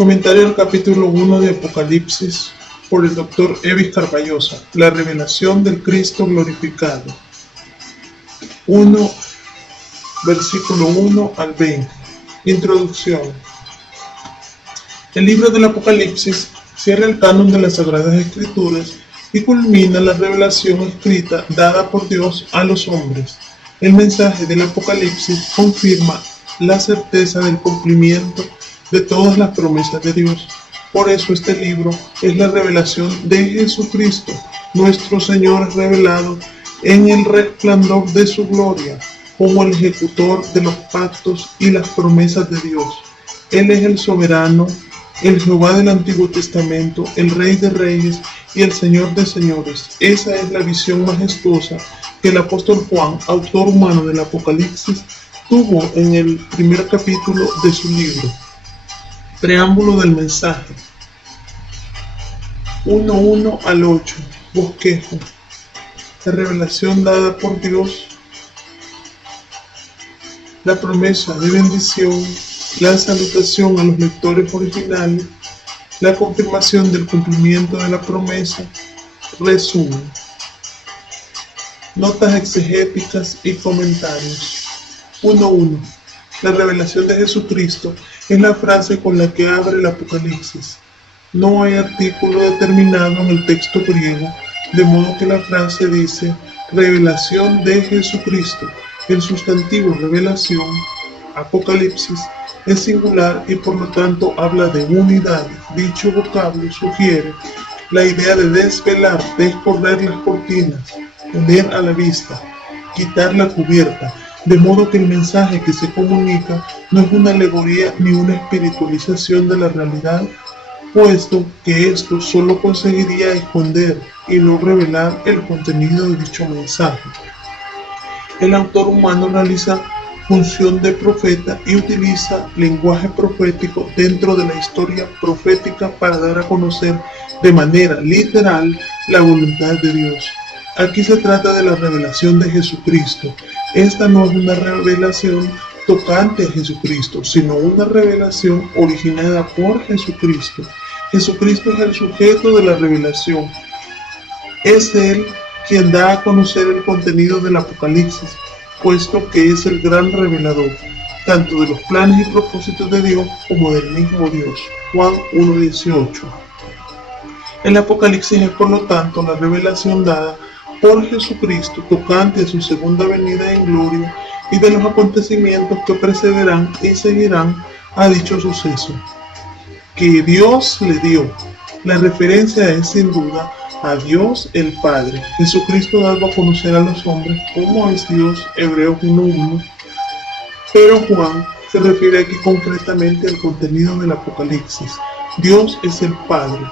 Comentario al capítulo 1 de Apocalipsis por el Dr. Evis Carballosa. La revelación del Cristo glorificado. 1, versículo 1 al 20. Introducción. El libro del Apocalipsis cierra el canon de las Sagradas Escrituras y culmina la revelación escrita dada por Dios a los hombres. El mensaje del Apocalipsis confirma la certeza del cumplimiento de todas las promesas de Dios. Por eso este libro es la revelación de Jesucristo, nuestro Señor revelado en el resplandor de su gloria, como el ejecutor de los pactos y las promesas de Dios. Él es el soberano, el Jehová del Antiguo Testamento, el Rey de Reyes y el Señor de Señores. Esa es la visión majestuosa que el apóstol Juan, autor humano del Apocalipsis, tuvo en el primer capítulo de su libro. Preámbulo del mensaje. 1:1 al 8. Bosquejo. La revelación dada por Dios, la promesa de bendición, la salutación a los lectores originales, la confirmación del cumplimiento de la promesa, resumen, notas exegéticas y comentarios. 1:1. La revelación de Jesucristo es la frase con la que abre el Apocalipsis. No hay artículo determinado en el texto griego, de modo que la frase dice revelación de Jesucristo. El sustantivo revelación, Apocalipsis, es singular y por lo tanto habla de unidad. Dicho vocablo sugiere la idea de desvelar, descorrer las cortinas, poner a la vista, quitar la cubierta, de modo que el mensaje que se comunica no es una alegoría ni una espiritualización de la realidad, puesto que esto solo conseguiría esconder y no revelar el contenido de dicho mensaje. El autor humano realiza función de profeta y utiliza lenguaje profético dentro de la historia profética para dar a conocer de manera literal la voluntad de Dios. Aquí se trata de la revelación de Jesucristo. Esta no es una revelación tocante a Jesucristo, sino una revelación originada por Jesucristo. Jesucristo es el sujeto de la revelación. Es Él quien da a conocer el contenido del Apocalipsis, puesto que es el gran revelador, tanto de los planes y propósitos de Dios como del mismo Dios. Juan 1:18. El Apocalipsis es por lo tanto la revelación dada por Jesucristo tocante a su segunda venida en gloria y de los acontecimientos que precederán y seguirán a dicho suceso, que Dios le dio. La referencia es sin duda a Dios el Padre. Jesucristo dado a conocer a los hombres cómo es Dios, Hebreos 1:1, pero Juan se refiere aquí concretamente al contenido del Apocalipsis. Dios es el Padre.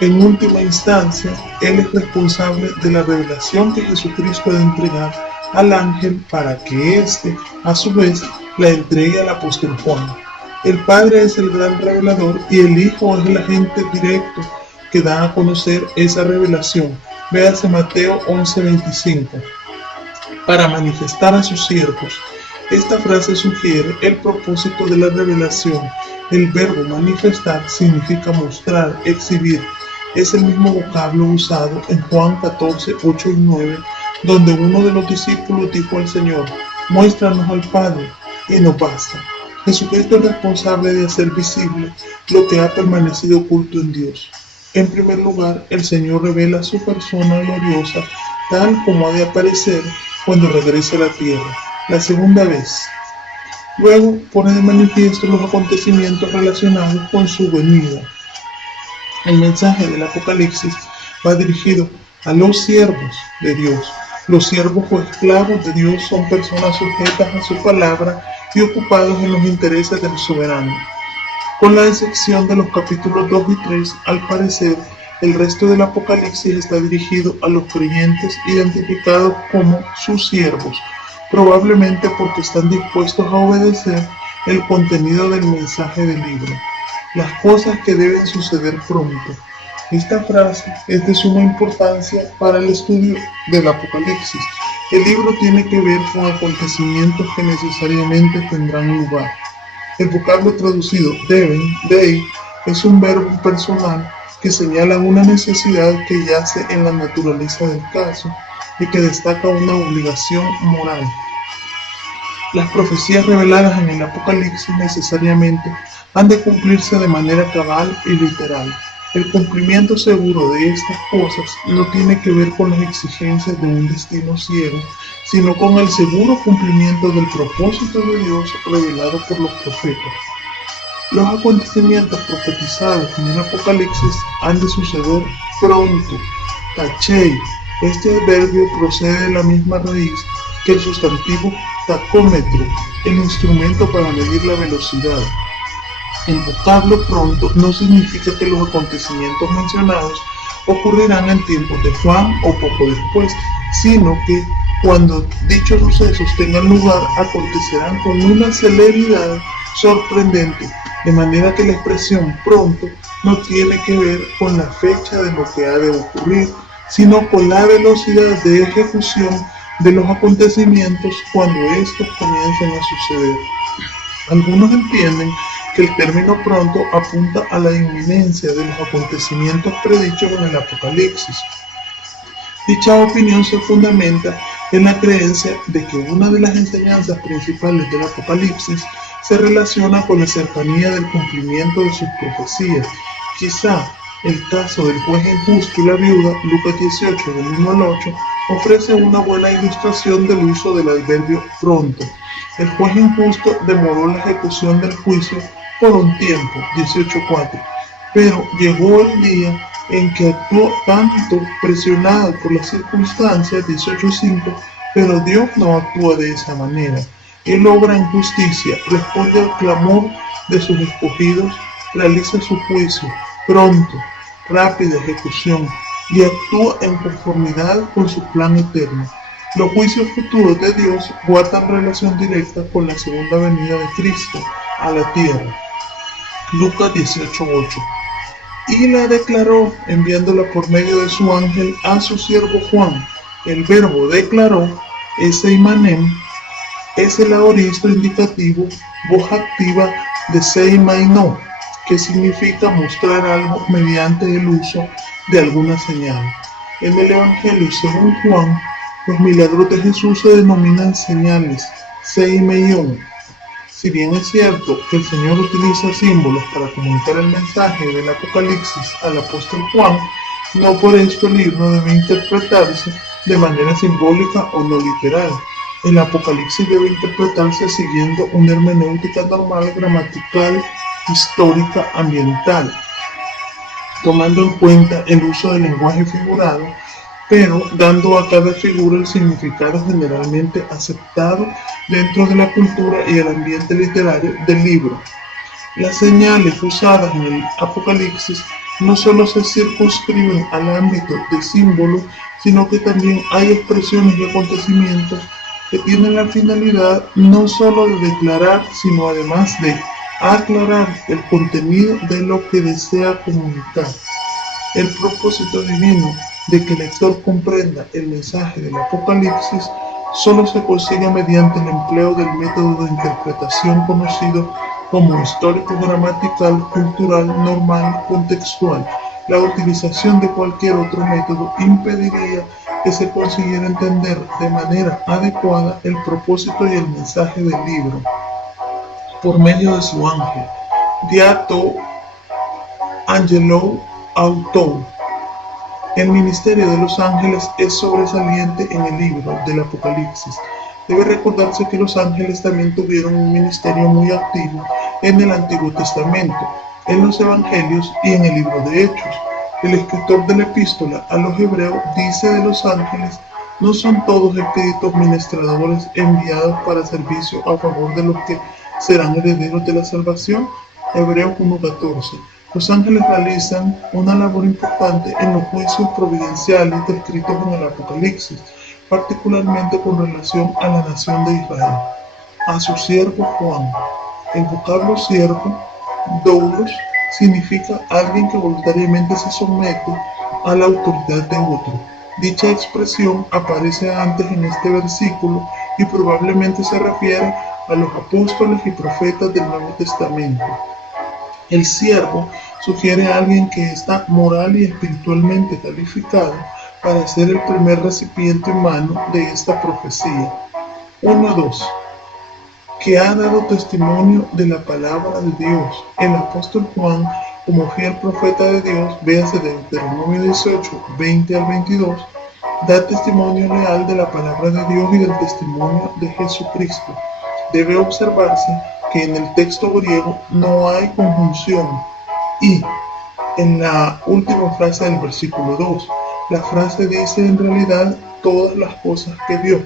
En última instancia, Él es responsable de la revelación que Jesucristo ha de entregar al ángel para que éste, a su vez, la entregue al apóstol Juan. El Padre es el gran revelador y el Hijo es el agente directo que da a conocer esa revelación. Véase Mateo 11:25. Para manifestar a sus siervos. Esta frase sugiere el propósito de la revelación. El verbo manifestar significa mostrar, exhibir. Es el mismo vocablo usado en Juan 14:8 y 9, donde uno de los discípulos dijo al Señor: muéstranos al Padre, y no basta. Jesucristo es responsable de hacer visible lo que ha permanecido oculto en Dios. En primer lugar, el Señor revela su persona gloriosa, tal como ha de aparecer cuando regrese a la tierra, la segunda vez. Luego pone de manifiesto los acontecimientos relacionados con su venida. El mensaje del Apocalipsis va dirigido a los siervos de Dios. Los siervos o esclavos de Dios son personas sujetas a su palabra y ocupados en los intereses del soberano. Con la excepción de los capítulos 2 y 3, al parecer, el resto del Apocalipsis está dirigido a los creyentes identificados como sus siervos, probablemente porque están dispuestos a obedecer el contenido del mensaje del libro. Las cosas que deben suceder pronto. Esta frase es de suma importancia para el estudio del Apocalipsis. El libro tiene que ver con acontecimientos que necesariamente tendrán lugar. El vocablo traducido deben, dei, Es un verbo personal que señala una necesidad que yace en la naturaleza del caso y que destaca una obligación moral. Las profecías reveladas en el Apocalipsis necesariamente han de cumplirse de manera cabal y literal. El cumplimiento seguro de estas cosas no tiene que ver con las exigencias de un destino ciego, sino con el seguro cumplimiento del propósito de Dios revelado por los profetas. Los acontecimientos profetizados en el Apocalipsis han de suceder pronto. Tachei. Este adverbio procede de la misma raíz que el sustantivo tacómetro, el instrumento para medir la velocidad. El vocablo pronto no significa que los acontecimientos mencionados ocurrirán en tiempos de Juan o poco después, sino que cuando dichos sucesos tengan lugar acontecerán con una celeridad sorprendente, de manera que la expresión pronto no tiene que ver con la fecha de lo que ha de ocurrir, sino con la velocidad de ejecución de los acontecimientos cuando estos comiencen a suceder. Algunos entienden que el término pronto apunta a la inminencia de los acontecimientos predichos en el Apocalipsis. Dicha opinión se fundamenta en la creencia de que una de las enseñanzas principales del Apocalipsis se relaciona con la cercanía del cumplimiento de sus profecías. Quizá el caso del juez injusto y la viuda, Lucas 18, del 1 al 8, ofrece una buena ilustración del uso del adverbio pronto. El juez injusto demoró la ejecución del juicio por un tiempo, 18:4, pero llegó el día en que actuó tanto presionado por las circunstancias, 18:5, pero Dios no actúa de esa manera. Él obra en justicia, responde al clamor de sus escogidos, realiza su juicio pronto, rápida ejecución, y actúa en conformidad con su plan eterno. Los juicios futuros de Dios guardan relación directa con la segunda venida de Cristo a la tierra. Lucas 18:8. Y la declaró enviándola por medio de su ángel a su siervo Juan. El verbo declaró, seimanem, es el aoristo indicativo, voz activa de seimaino, que significa mostrar algo mediante el uso de alguna señal. En el Evangelio según Juan, los milagros de Jesús se denominan señales, seimeion. Si bien es cierto que el Señor utiliza símbolos para comunicar el mensaje del Apocalipsis al apóstol Juan, no por esto el libro debe interpretarse de manera simbólica o no literal. El Apocalipsis debe interpretarse siguiendo una hermenéutica normal, gramatical, histórica, ambiental, tomando en cuenta el uso del lenguaje figurado, pero dando a cada figura el significado generalmente aceptado dentro de la cultura y el ambiente literario del libro. Las señales usadas en el Apocalipsis no solo se circunscriben al ámbito de símbolos, sino que también hay expresiones y acontecimientos que tienen la finalidad no solo de declarar, sino además de aclarar el contenido de lo que desea comunicar. El propósito divino de que el lector comprenda el mensaje del Apocalipsis solo se consigue mediante el empleo del método de interpretación conocido como histórico-gramatical, cultural, normal, contextual. La utilización de cualquier otro método impediría que se consiguiera entender de manera adecuada el propósito y el mensaje del libro. Por medio de su ángel, Diato Angelo Autou. El ministerio de los ángeles es sobresaliente en el libro del Apocalipsis. Debe recordarse que los ángeles también tuvieron un ministerio muy activo en el Antiguo Testamento, en los Evangelios y en el libro de Hechos. El escritor de la epístola a los Hebreos dice de los ángeles: no son todos espíritus ministradores enviados para servicio a favor de los que serán herederos de la salvación. Hebreos 1:14. Los ángeles realizan una labor importante en los juicios providenciales descritos en el Apocalipsis, particularmente con relación a la nación de Israel. A su siervo Juan. El vocablo siervo, doulos, significa alguien que voluntariamente se somete a la autoridad de otro. Dicha expresión aparece antes en este versículo y probablemente se refiere a los apóstoles y profetas del Nuevo Testamento. El siervo sugiere a alguien que está moral y espiritualmente calificado para ser el primer recipiente humano de esta profecía. 1.2. Que ha dado testimonio de la palabra de Dios. El apóstol Juan, como fiel profeta de Dios, véase de Deuteronomio 18, 20 al 22, da testimonio leal de la palabra de Dios y del testimonio de Jesucristo. Debe observarse que en el texto griego no hay conjunción y en la última frase del versículo 2, la frase dice en realidad todas las cosas que vio.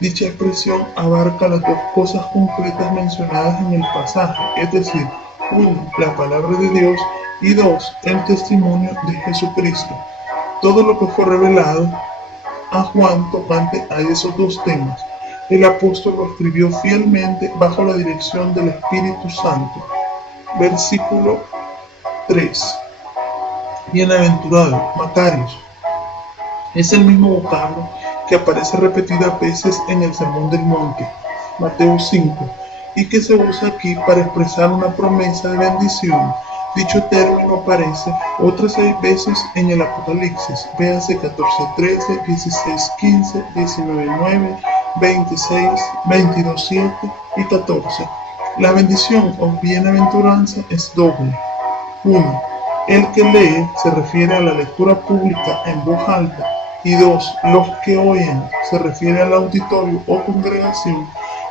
Dicha expresión abarca las dos cosas concretas mencionadas en el pasaje, es decir, 1. La palabra de Dios y 2. El testimonio de Jesucristo. Todo lo que fue revelado a Juan tocante a esos dos temas, el apóstol lo escribió fielmente bajo la dirección del Espíritu Santo. Versículo 3. Bienaventurado, Macarios. Es el mismo vocablo que aparece repetidas veces en el Sermón del Monte, Mateo 5, y que se usa aquí para expresar una promesa de bendición. Dicho término aparece otras 6 veces en el Apocalipsis, véase 14:13, 16:15, 19:9, 26, 22:7 y 14. La bendición o bienaventuranza es doble. 1. El que lee se refiere a la lectura pública en voz alta. Y 2. Los que oyen se refiere al auditorio o congregación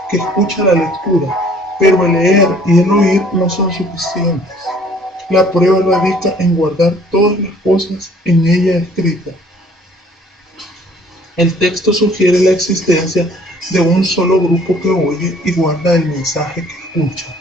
que escucha la lectura, pero el leer y el oír no son suficientes. La prueba radica en guardar todas las cosas en ella escritas. El texto sugiere la existencia de un solo grupo que oye y guarda el mensaje que escucha.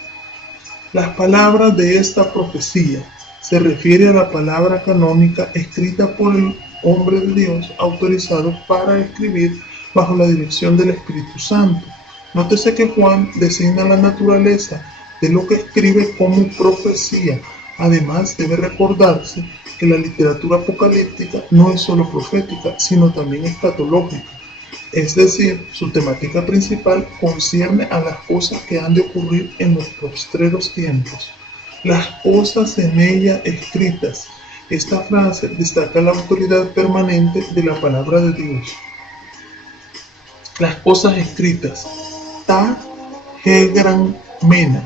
Las palabras de esta profecía se refiere a la palabra canónica escrita por el hombre de Dios autorizado para escribir bajo la dirección del Espíritu Santo. Nótese que Juan designa la naturaleza de lo que escribe como profecía. Además, debe recordarse que la literatura apocalíptica no es solo profética, sino también escatológica. Es decir, su temática principal concierne a las cosas que han de ocurrir en los postreros tiempos. Las cosas en ella escritas. Esta frase destaca la autoridad permanente de la palabra de Dios. Las cosas escritas. Ta, hegran, mena.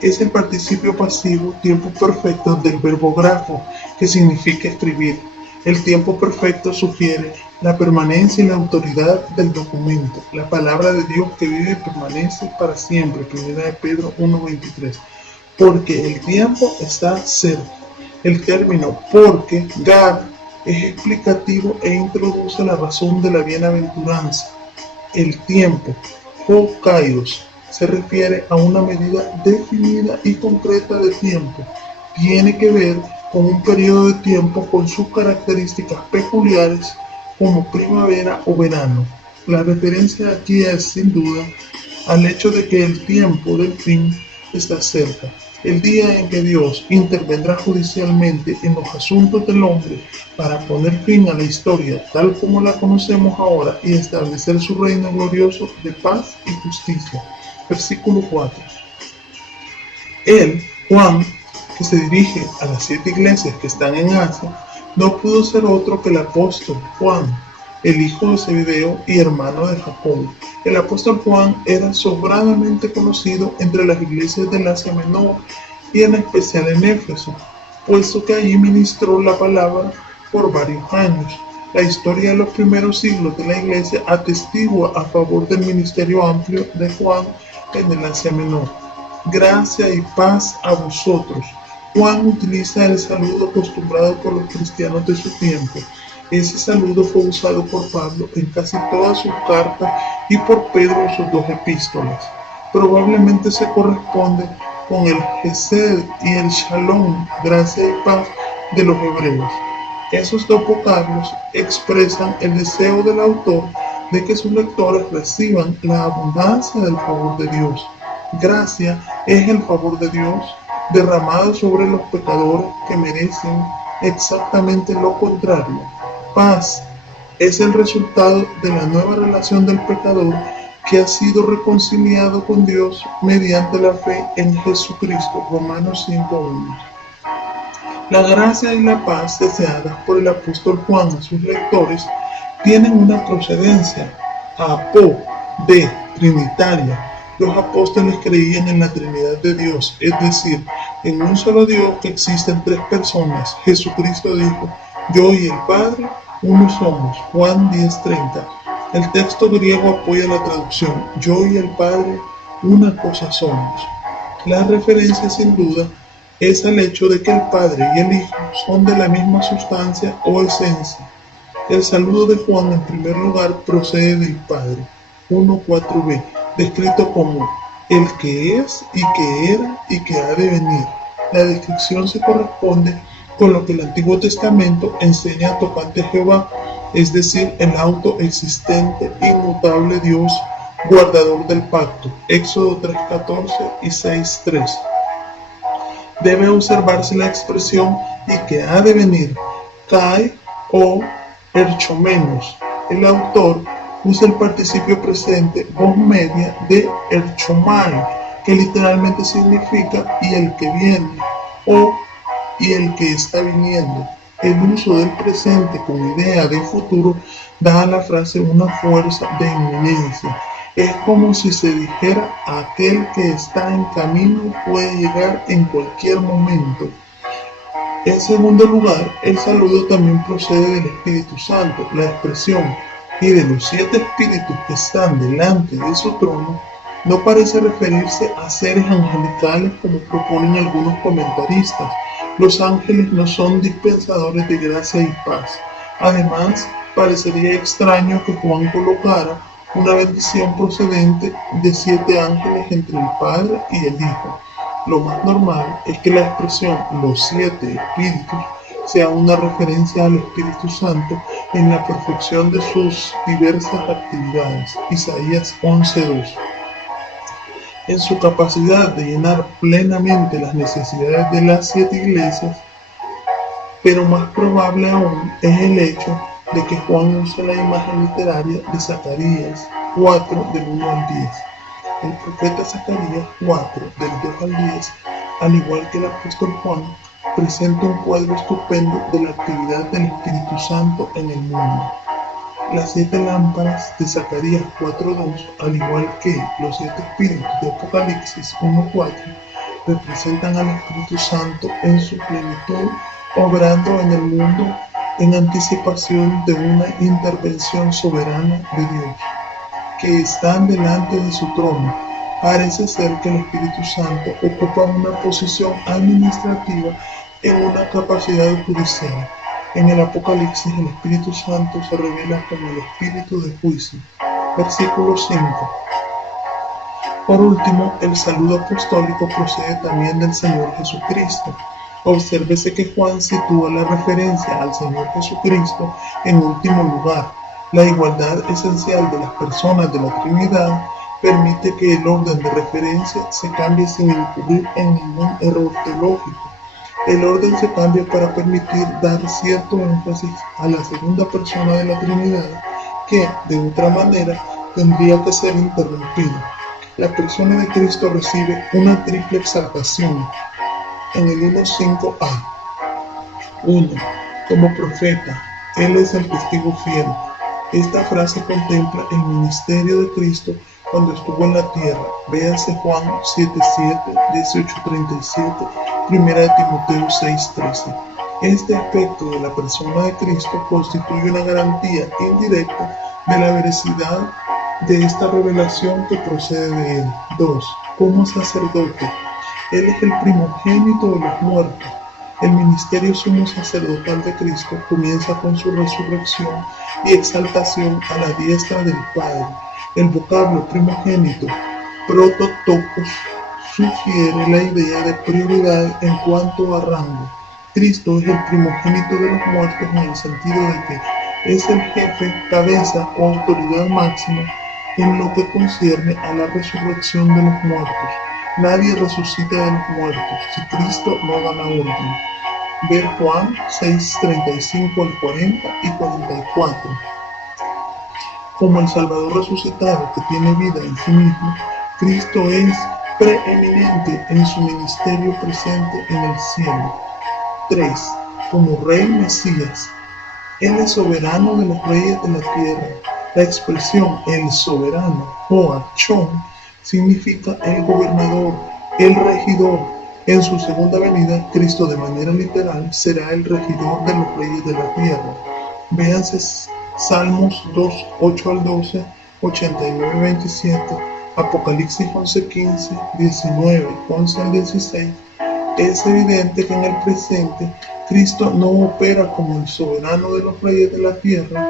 Es el participio pasivo tiempo perfecto del verbo grafo, que significa escribir. El tiempo perfecto sugiere la permanencia y la autoridad del documento. La palabra de Dios que vive y permanece para siempre. 1 de Pedro 1:23. Porque el tiempo está cerca. El término porque, gar, es explicativo e introduce la razón de la bienaventuranza. El tiempo, ho kairos, se refiere a una medida definida y concreta de tiempo. Tiene que ver con un periodo de tiempo con sus características peculiares como primavera o verano. La referencia aquí es, sin duda, al hecho de que el tiempo del fin está cerca. El día en que Dios intervendrá judicialmente en los asuntos del hombre para poner fin a la historia tal como la conocemos ahora y establecer su reino glorioso de paz y justicia. Versículo 4. Él, Juan, que se dirige a las 7 iglesias que están en Asia, no pudo ser otro que el apóstol Juan, el hijo de Zebedeo y hermano de Jacobo. El apóstol Juan era sobradamente conocido entre las iglesias del Asia Menor y en especial en Éfeso, puesto que allí ministró la palabra por varios años. La historia de los primeros siglos de la iglesia atestigua a favor del ministerio amplio de Juan en el Asia Menor. Gracia y paz a vosotros. Juan utiliza el saludo acostumbrado por los cristianos de su tiempo. Ese saludo fue usado por Pablo en casi todas sus cartas y por Pedro en sus 2 epístolas. Probablemente se corresponde con el Gesed y el Shalom, gracia y paz, de los hebreos. Esos 2 vocablos expresan el deseo del autor de que sus lectores reciban la abundancia del favor de Dios. Gracia es el favor de Dios derramado sobre los pecadores que merecen exactamente lo contrario. Paz es el resultado de la nueva relación del pecador que ha sido reconciliado con Dios mediante la fe en Jesucristo. Romanos 5:1. La gracia y la paz deseadas por el apóstol Juan a sus lectores tienen una procedencia apó de trinitaria. Los apóstoles creían en la Trinidad de Dios, es decir, en un solo Dios que existen tres personas. Jesucristo dijo: yo y el Padre, uno somos. Juan 10:30. El texto griego apoya la traducción: yo y el Padre, una cosa somos. La referencia, sin duda, es al hecho de que el Padre y el Hijo son de la misma sustancia o esencia. El saludo de Juan, en primer lugar, procede del Padre, 1:4b, descrito como el que es y que era y que ha de venir. La descripción se corresponde con lo que el Antiguo Testamento enseña tocante a Jehová, es decir, el autoexistente, inmutable Dios, guardador del pacto, Éxodo 3:14 y 6:3. Debe observarse la expresión y que ha de venir, kai o erchomenos. El autor usa el participio presente voz media de erchomai, que literalmente significa y el que viene o y el que está viniendo. El uso del presente con idea de futuro da a la frase una fuerza de inminencia. Es como si se dijera: aquel que está en camino puede llegar en cualquier momento. En segundo lugar, el saludo también procede del Espíritu Santo. La expresión "y de los 7 espíritus que están delante de su trono" no parece referirse a seres angelicales como proponen algunos comentaristas. Los ángeles no son dispensadores de gracia y paz. Además, parecería extraño que Juan colocara una bendición procedente de 7 ángeles entre el Padre y el Hijo. Lo más normal es que la expresión "los 7 espíritus" sea una referencia al Espíritu Santo en la perfección de sus diversas actividades. Isaías 11:2. En su capacidad de llenar plenamente las necesidades de las 7 iglesias, pero más probable aún es el hecho de que Juan usa la imagen literaria de Zacarías 4 del 1 al 10. El profeta Zacarías 4 del 2 al 10, al igual que el apóstol Juan, presenta un cuadro estupendo de la actividad del Espíritu Santo en el mundo. Las 7 lámparas de Zacarías 4:2, al igual que los 7 espíritus de Apocalipsis 1:4, representan al Espíritu Santo en su plenitud, obrando en el mundo en anticipación de una intervención soberana de Dios, que están delante de su trono. Parece ser que el Espíritu Santo ocupa una posición administrativa en una capacidad judicial. En el Apocalipsis, el Espíritu Santo se revela como el Espíritu de juicio. Versículo 5. Por último, el saludo apostólico procede también del Señor Jesucristo. Obsérvese que Juan sitúa la referencia al Señor Jesucristo en último lugar. La igualdad esencial de las personas de la Trinidad permite que el orden de referencia se cambie sin incurrir en ningún error teológico. El orden se cambia para permitir dar cierto énfasis a la segunda persona de la Trinidad, que, de otra manera, tendría que ser interrumpida. La persona de Cristo recibe una triple exaltación. En el 1:5a. 1. Como profeta, Él es el testigo fiel. Esta frase contempla el ministerio de Cristo cuando estuvo en la tierra. Véase Juan 7:7, 18:37, 1 Timoteo 6:13. Este aspecto de la persona de Cristo constituye una garantía indirecta de la veracidad de esta revelación que procede de Él. 2. Como sacerdote, Él es el primogénito de los muertos. El ministerio sumo sacerdotal de Cristo comienza con su resurrección y exaltación a la diestra del Padre. El vocablo primogénito, prototokos, sugiere la idea de prioridad en cuanto a rango. Cristo es el primogénito de los muertos en el sentido de que es el jefe, cabeza o autoridad máxima en lo que concierne a la resurrección de los muertos. Nadie resucita de los muertos si Cristo no da la orden. Ver Juan 6:35 al 40 y 44. Como el Salvador resucitado que tiene vida en sí mismo, Cristo es preeminente en su ministerio presente en el cielo. 3. Como Rey Mesías. Él es soberano de los reyes de la tierra. La expresión el soberano, Joachón, significa el gobernador, el regidor. En su segunda venida, Cristo de manera literal será el regidor de los reyes de la tierra. Véanse Salmos 2, 8 al 12, 89, 27, Apocalipsis 11, 15, 19, 11 al 16. Es evidente que en el presente Cristo no opera como el soberano de los reyes de la tierra.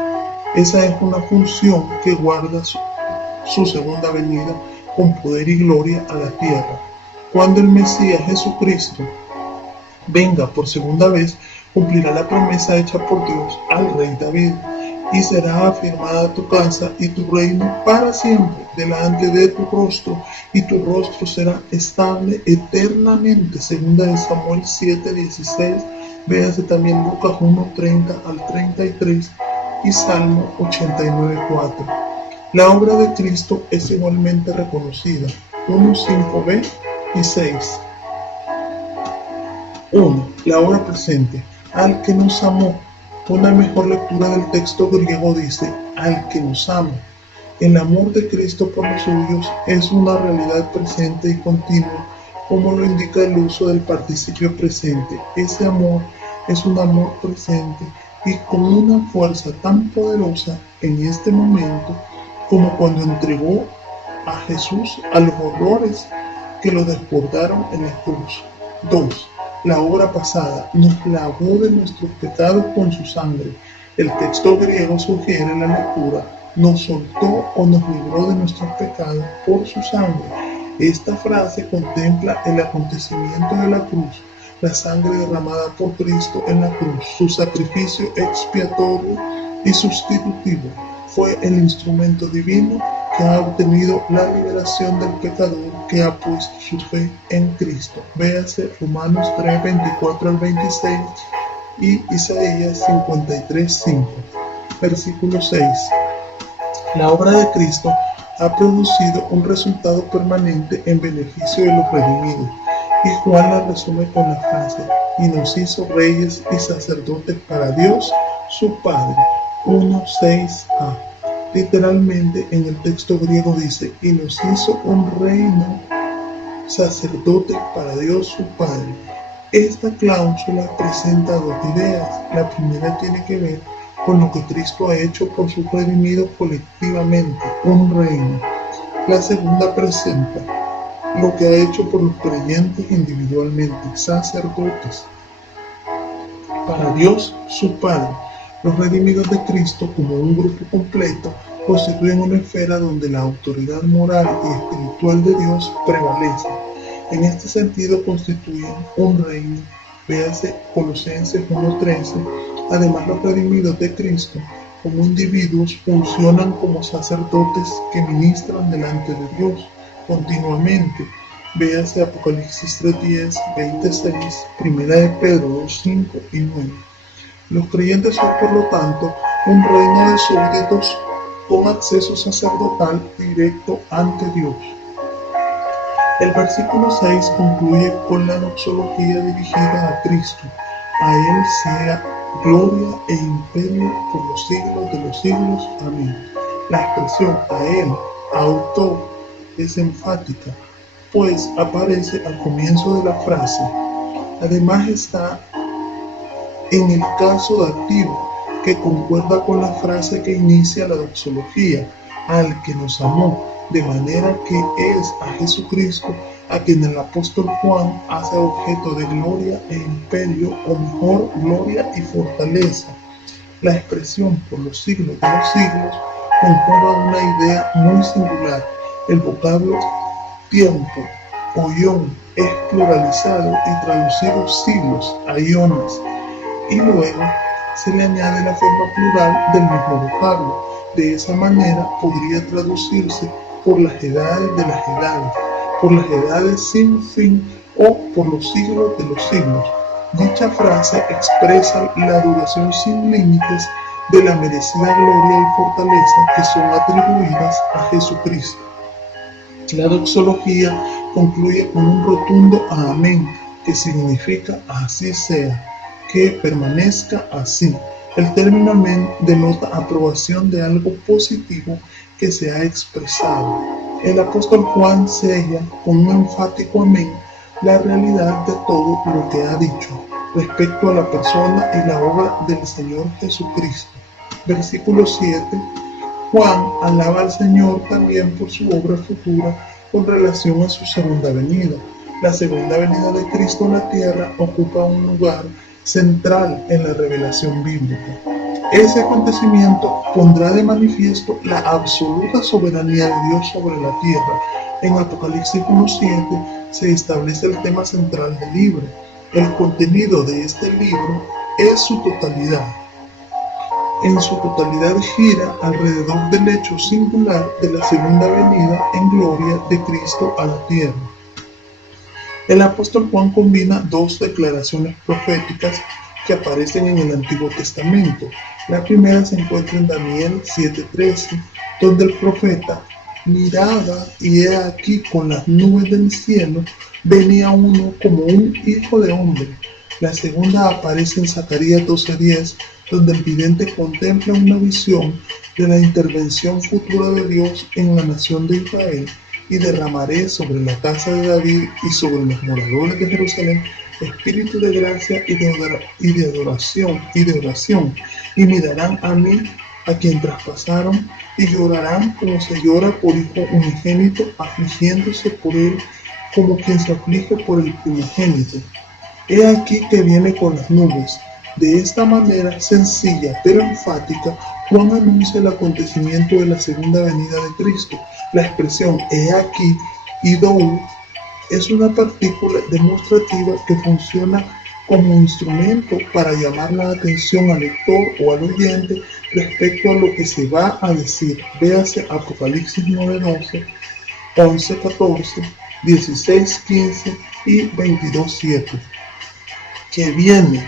Esa es una función que guarda su segunda venida con poder y gloria a la tierra. Cuando el Mesías Jesucristo venga por segunda vez, cumplirá la promesa hecha por Dios al rey David, y será afirmada tu casa y tu reino para siempre delante de tu rostro, y tu rostro será estable eternamente. Segunda de Samuel 7:16. Véase también Lucas 1:30 al 33 y Salmo 89:4. La obra de Cristo es igualmente reconocida. 1:5b y 6. 1. La obra presente. Al que nos amó. Una mejor lectura del texto griego dice, al que nos ama. El amor de Cristo por los suyos es una realidad presente y continua, como lo indica el uso del participio presente. Ese amor es un amor presente y con una fuerza tan poderosa en este momento como cuando entregó a Jesús a los horrores que lo desbordaron en la cruz. 2. La obra pasada nos lavó de nuestros pecados con su sangre. El texto griego sugiere la lectura, nos soltó o nos libró de nuestros pecados por su sangre. Esta frase contempla el acontecimiento de la cruz, la sangre derramada por Cristo en la cruz. Su sacrificio expiatorio y sustitutivo fue el instrumento divino que ha obtenido la liberación del pecador que ha puesto su fe en Cristo. Véase Romanos 3, 24 al 26 y Isaías 53, 5. Versículo 6. La obra de Cristo ha producido un resultado permanente en beneficio de los redimidos. Y Juan la resume con la frase, y nos hizo reyes y sacerdotes para Dios, su Padre. 1:6a. Literalmente en el texto griego dice, y nos hizo un reino sacerdote para Dios su Padre. Esta cláusula presenta dos ideas. La primera tiene que ver con lo que Cristo ha hecho por sus redimidos colectivamente, un reino. La segunda presenta lo que ha hecho por los creyentes individualmente, sacerdotes para Dios su Padre. Los redimidos de Cristo, como un grupo completo, constituyen una esfera donde la autoridad moral y espiritual de Dios prevalece. En este sentido constituyen un reino. Véase Colosenses 1:13. Además, los redimidos de Cristo, como individuos, funcionan como sacerdotes que ministran delante de Dios continuamente. Véase Apocalipsis 3:10, 26, Primera de Pedro 2:5 y 9. Los creyentes son, por lo tanto, un reino de súbditos con acceso sacerdotal directo ante Dios. El versículo 6 concluye con la doxología dirigida a Cristo. A Él sea gloria e imperio por los siglos de los siglos. Amén. La expresión a Él, autor, es enfática, pues aparece al comienzo de la frase. Además está en el caso dativo, que concuerda con la frase que inicia la doxología, al que nos amó, de manera que es a Jesucristo a quien el apóstol Juan hace objeto de gloria e imperio, o mejor, gloria y fortaleza. La expresión por los siglos de los siglos conjuga una idea muy singular. El vocablo tiempo o ion es pluralizado y traducido siglos a iones, y luego se le añade la forma plural del mismo vocablo. De esa manera podría traducirse por las edades de las edades, por las edades sin fin o por los siglos de los siglos. Dicha frase expresa la duración sin límites de la merecida gloria y fortaleza que son atribuidas a Jesucristo. La doxología concluye con un rotundo amén, que significa así sea. que permanezca así. El término amén denota aprobación de algo positivo que se ha expresado. El apóstol Juan sella con un enfático amén la realidad de todo lo que ha dicho respecto a la persona y la obra del Señor Jesucristo. Versículo 7. Juan alaba al Señor también por su obra futura con relación a su segunda venida. La segunda venida de Cristo en la tierra ocupa un lugar central en la revelación bíblica. Ese acontecimiento pondrá de manifiesto la absoluta soberanía de Dios sobre la tierra. En Apocalipsis 1:7 se establece el tema central del libro. El contenido de este libro es su totalidad. En su totalidad gira alrededor del hecho singular de la segunda venida en gloria de Cristo a la tierra. El apóstol Juan combina dos declaraciones proféticas que aparecen en el Antiguo Testamento. La primera se encuentra en Daniel 7:13, donde el profeta miraba y he aquí con las nubes del cielo venía uno como un hijo de hombre. La segunda aparece en Zacarías 12:10, donde el vidente contempla una visión de la intervención futura de Dios en la nación de Israel, y derramaré sobre la casa de David y sobre los moradores de Jerusalén espíritu de gracia y de oración, y mirarán a mí, a quien traspasaron, y llorarán como se llora por hijo unigénito, afligiéndose por él como quien se aflige por el primogénito. He aquí que viene con las nubes. De esta manera sencilla pero enfática, Juan anuncia el acontecimiento de la segunda venida de Cristo. La expresión he aquí, idou, es una partícula demostrativa que funciona como instrumento para llamar la atención al lector o al oyente respecto a lo que se va a decir. Véase Apocalipsis 9:12, 11:14, 16:15 y 22:7. Que viene,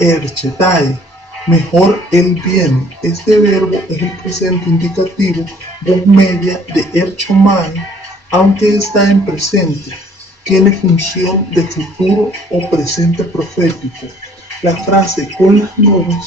erchetai, mejor él viene. Este verbo es el presente indicativo voz media de erchomai, aunque está en presente. Tiene función de futuro o presente profético. La frase con las nubes,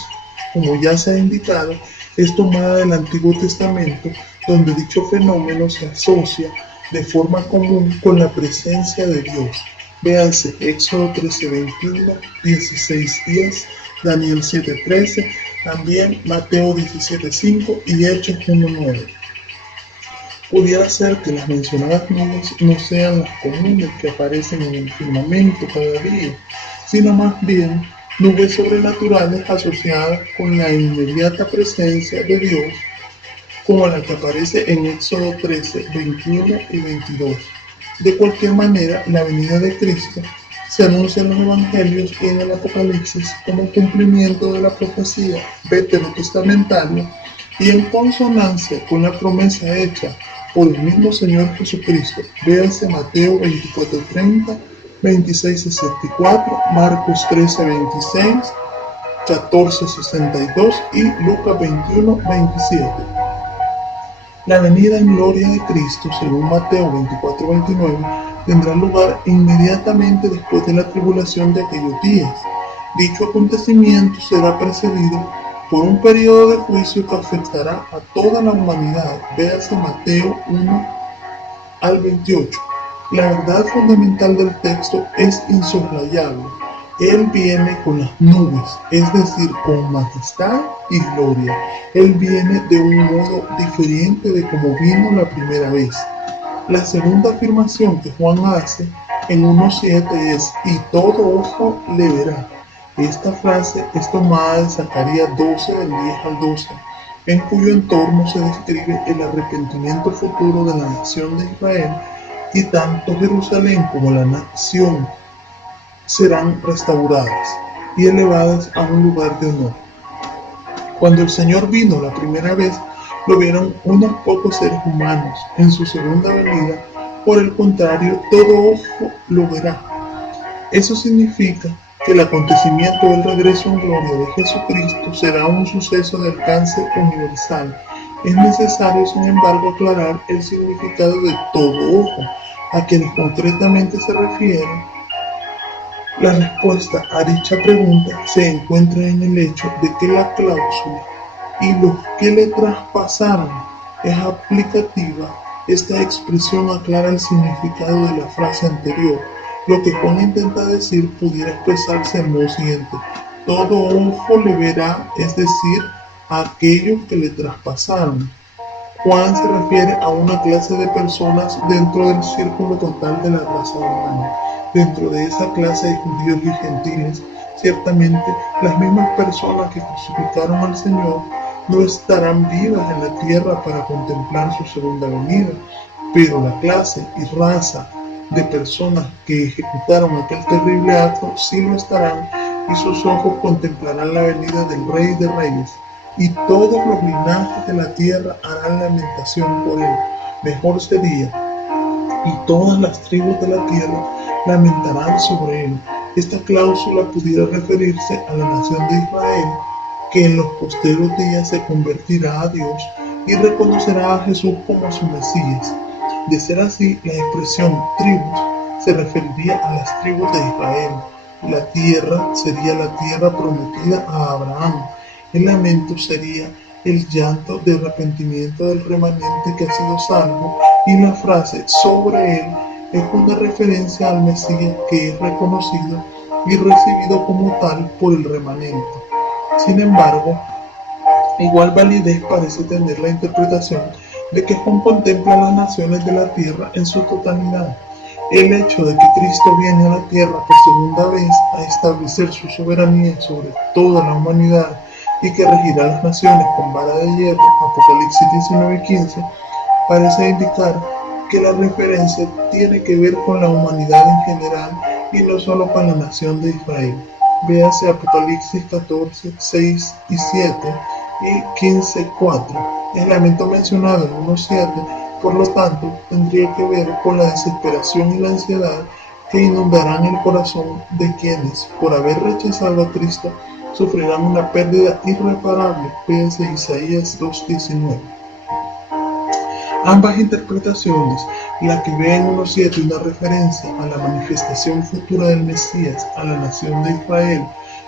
como ya se ha indicado, es tomada del Antiguo Testamento, donde dicho fenómeno se asocia de forma común con la presencia de Dios. Véanse Éxodo 13:21, 16:10, Daniel 7:13, también Mateo 17:5 y Hechos 1:9. Pudiera ser que las mencionadas nubes no sean las comunes que aparecen en el firmamento cada día, sino más bien nubes sobrenaturales asociadas con la inmediata presencia de Dios, como la que aparece en Éxodo 13:21 y 22. De cualquier manera, la venida de Cristo se anuncia en los Evangelios y en el Apocalipsis como cumplimiento de la profecía veterotestamentaria y en consonancia con la promesa hecha por el mismo Señor Jesucristo. Véase Mateo 24:30, 26:64, Marcos 13:26, 14:62 y Lucas 21:27. La venida en gloria de Cristo, según Mateo 24:29, tendrá lugar inmediatamente después de la tribulación de aquellos días. Dicho acontecimiento será precedido por un periodo de juicio que afectará a toda la humanidad. Véase Mateo 1 al 28. La verdad fundamental del texto es insoslayable. Él viene con las nubes, es decir, con majestad y gloria. Él viene de un modo diferente de como vino la primera vez. La segunda afirmación que Juan hace en 1:7 es: y todo ojo le verá. Esta frase es tomada de Zacarías 12, del 10 al 12, en cuyo entorno se describe el arrepentimiento futuro de la nación de Israel, y tanto Jerusalén como la nación serán restauradas y elevadas a un lugar de honor. Cuando el Señor vino la primera vez, lo vieron unos pocos seres humanos. En su segunda venida, por el contrario, todo ojo lo verá. Eso significa que el acontecimiento del regreso en gloria de Jesucristo será un suceso de alcance universal. Es necesario, sin embargo, aclarar el significado de todo ojo, a quienes concretamente se refiere La respuesta a dicha pregunta se encuentra en el hecho de que la cláusula "y los que le traspasaron" es aplicativa. Esta expresión aclara el significado de la frase anterior. Lo que Juan intenta decir pudiera expresarse en modo siguiente: todo ojo le verá, es decir, a aquellos que le traspasaron. Juan se refiere a una clase de personas dentro del círculo total de la raza humana. Dentro de esa clase de judíos y gentiles, ciertamente las mismas personas que crucificaron al Señor no estarán vivas en la tierra para contemplar su segunda venida, pero la clase y raza de personas que ejecutaron aquel terrible acto sí lo estarán, y sus ojos contemplarán la venida del Rey de Reyes, y todos los linajes de la tierra harán lamentación por él. Mejor sería, y todas las tribus de la tierra lamentarán sobre él. Esta cláusula pudiera referirse a la nación de Israel, que en los posteros días se convertirá a Dios y reconocerá a Jesús como su Mesías. De ser así, la expresión tribus se referiría a las tribus de Israel. La tierra sería la tierra prometida a Abraham. El lamento sería el llanto de arrepentimiento del remanente que ha sido salvo, y la frase "sobre él" es una referencia al Mesías que es reconocido y recibido como tal por el remanente. Sin embargo, igual validez parece tener la interpretación de que Juan contempla las naciones de la tierra en su totalidad. El hecho de que Cristo viene a la tierra por segunda vez a establecer su soberanía sobre toda la humanidad y que regirá las naciones con vara de hierro, Apocalipsis 19:15, parece indicar que la referencia tiene que ver con la humanidad en general y no solo con la nación de Israel. Véase Apocalipsis 14, 6 y 7 y 15, 4. El lamento mencionado en 1:7, por lo tanto, tendría que ver con la desesperación y la ansiedad que inundarán el corazón de quienes, por haber rechazado a Cristo, sufrirán una pérdida irreparable. Véase Isaías 2:19. Ambas interpretaciones, la que ve en 1:7 una referencia a la manifestación futura del Mesías a la nación de Israel,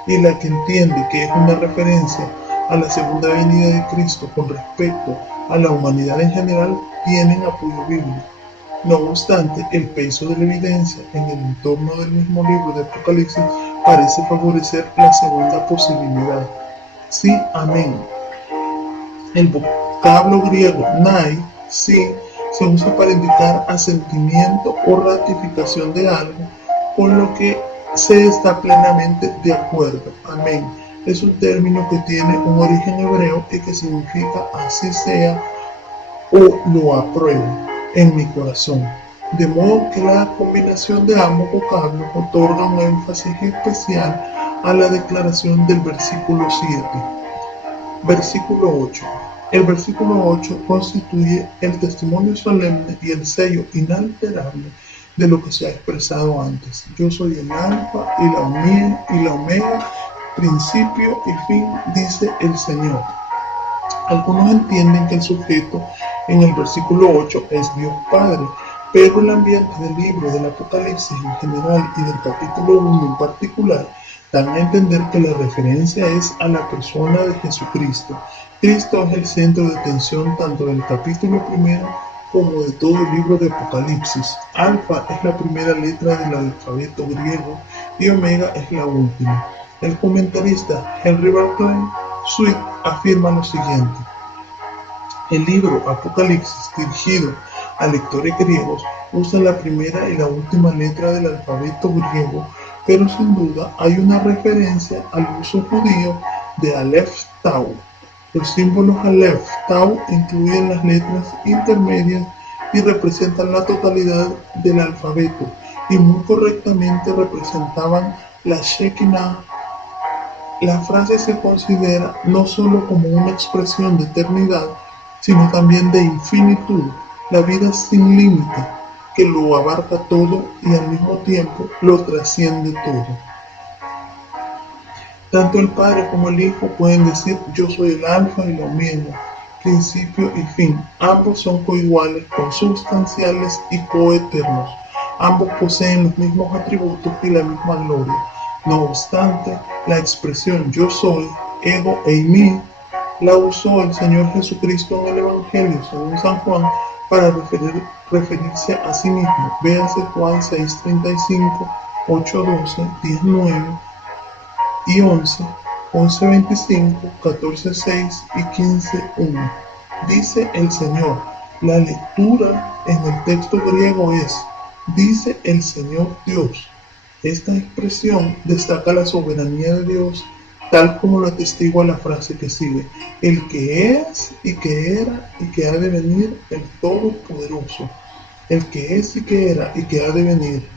y la que entiende que es una referencia a la segunda venida de Cristo con respecto a la humanidad en general, tienen apoyo bíblico. No obstante, el peso de la evidencia en el entorno del mismo libro de Apocalipsis parece favorecer la segunda posibilidad. Sí, amén. El vocablo griego nai, sí, se usa para indicar asentimiento o ratificación de algo, con lo que se está plenamente de acuerdo. Amén. Es un término que tiene un origen hebreo y que significa así sea o lo apruebo en mi corazón. De modo que la combinación de ambos vocablos otorga un énfasis especial a la declaración del versículo 7. Versículo 8. El versículo 8 constituye el testimonio solemne y el sello inalterable de lo que se ha expresado antes. Yo soy el alfa y la omega, principio y fin, dice el Señor. Algunos entienden que el sujeto en el versículo 8 es Dios Padre, pero el ambiente del libro del Apocalipsis en general y del capítulo 1 en particular dan a entender que la referencia es a la persona de Jesucristo. Cristo es el centro de atención tanto del capítulo 1 como de todo el libro de Apocalipsis. Alfa es la primera letra del alfabeto griego y Omega es la última. El comentarista Henry Barclay Sweet afirma lo siguiente: el libro Apocalipsis, dirigido a lectores griegos, usa la primera y la última letra del alfabeto griego, pero sin duda hay una referencia al uso judío de Aleph Tau. Los símbolos Aleph Tau incluyen las letras intermedias y representan la totalidad del alfabeto, y muy correctamente representaban la Shekinah. La frase se considera no solo como una expresión de eternidad, sino también de infinitud, la vida sin límite, que lo abarca todo y al mismo tiempo lo trasciende todo. Tanto el Padre como el Hijo pueden decir: yo soy el alfa y la omega, principio y fin. Ambos son coiguales, consubstanciales y coeternos. Ambos poseen los mismos atributos y la misma gloria. No obstante, la expresión yo soy, ego eimi, la usó el Señor Jesucristo en el Evangelio según San Juan para referirse a sí mismo. Véase Juan 6:35, 8:12, 10:9 y 11, 11:25, 14:6 y 15:1. Dice el Señor. La lectura en el texto griego es, dice el Señor Dios. Esta expresión destaca la soberanía de Dios, tal como lo atestigua la frase que sigue, el que es y que era y que ha de venir, el Todopoderoso. El que es y que era y que ha de venir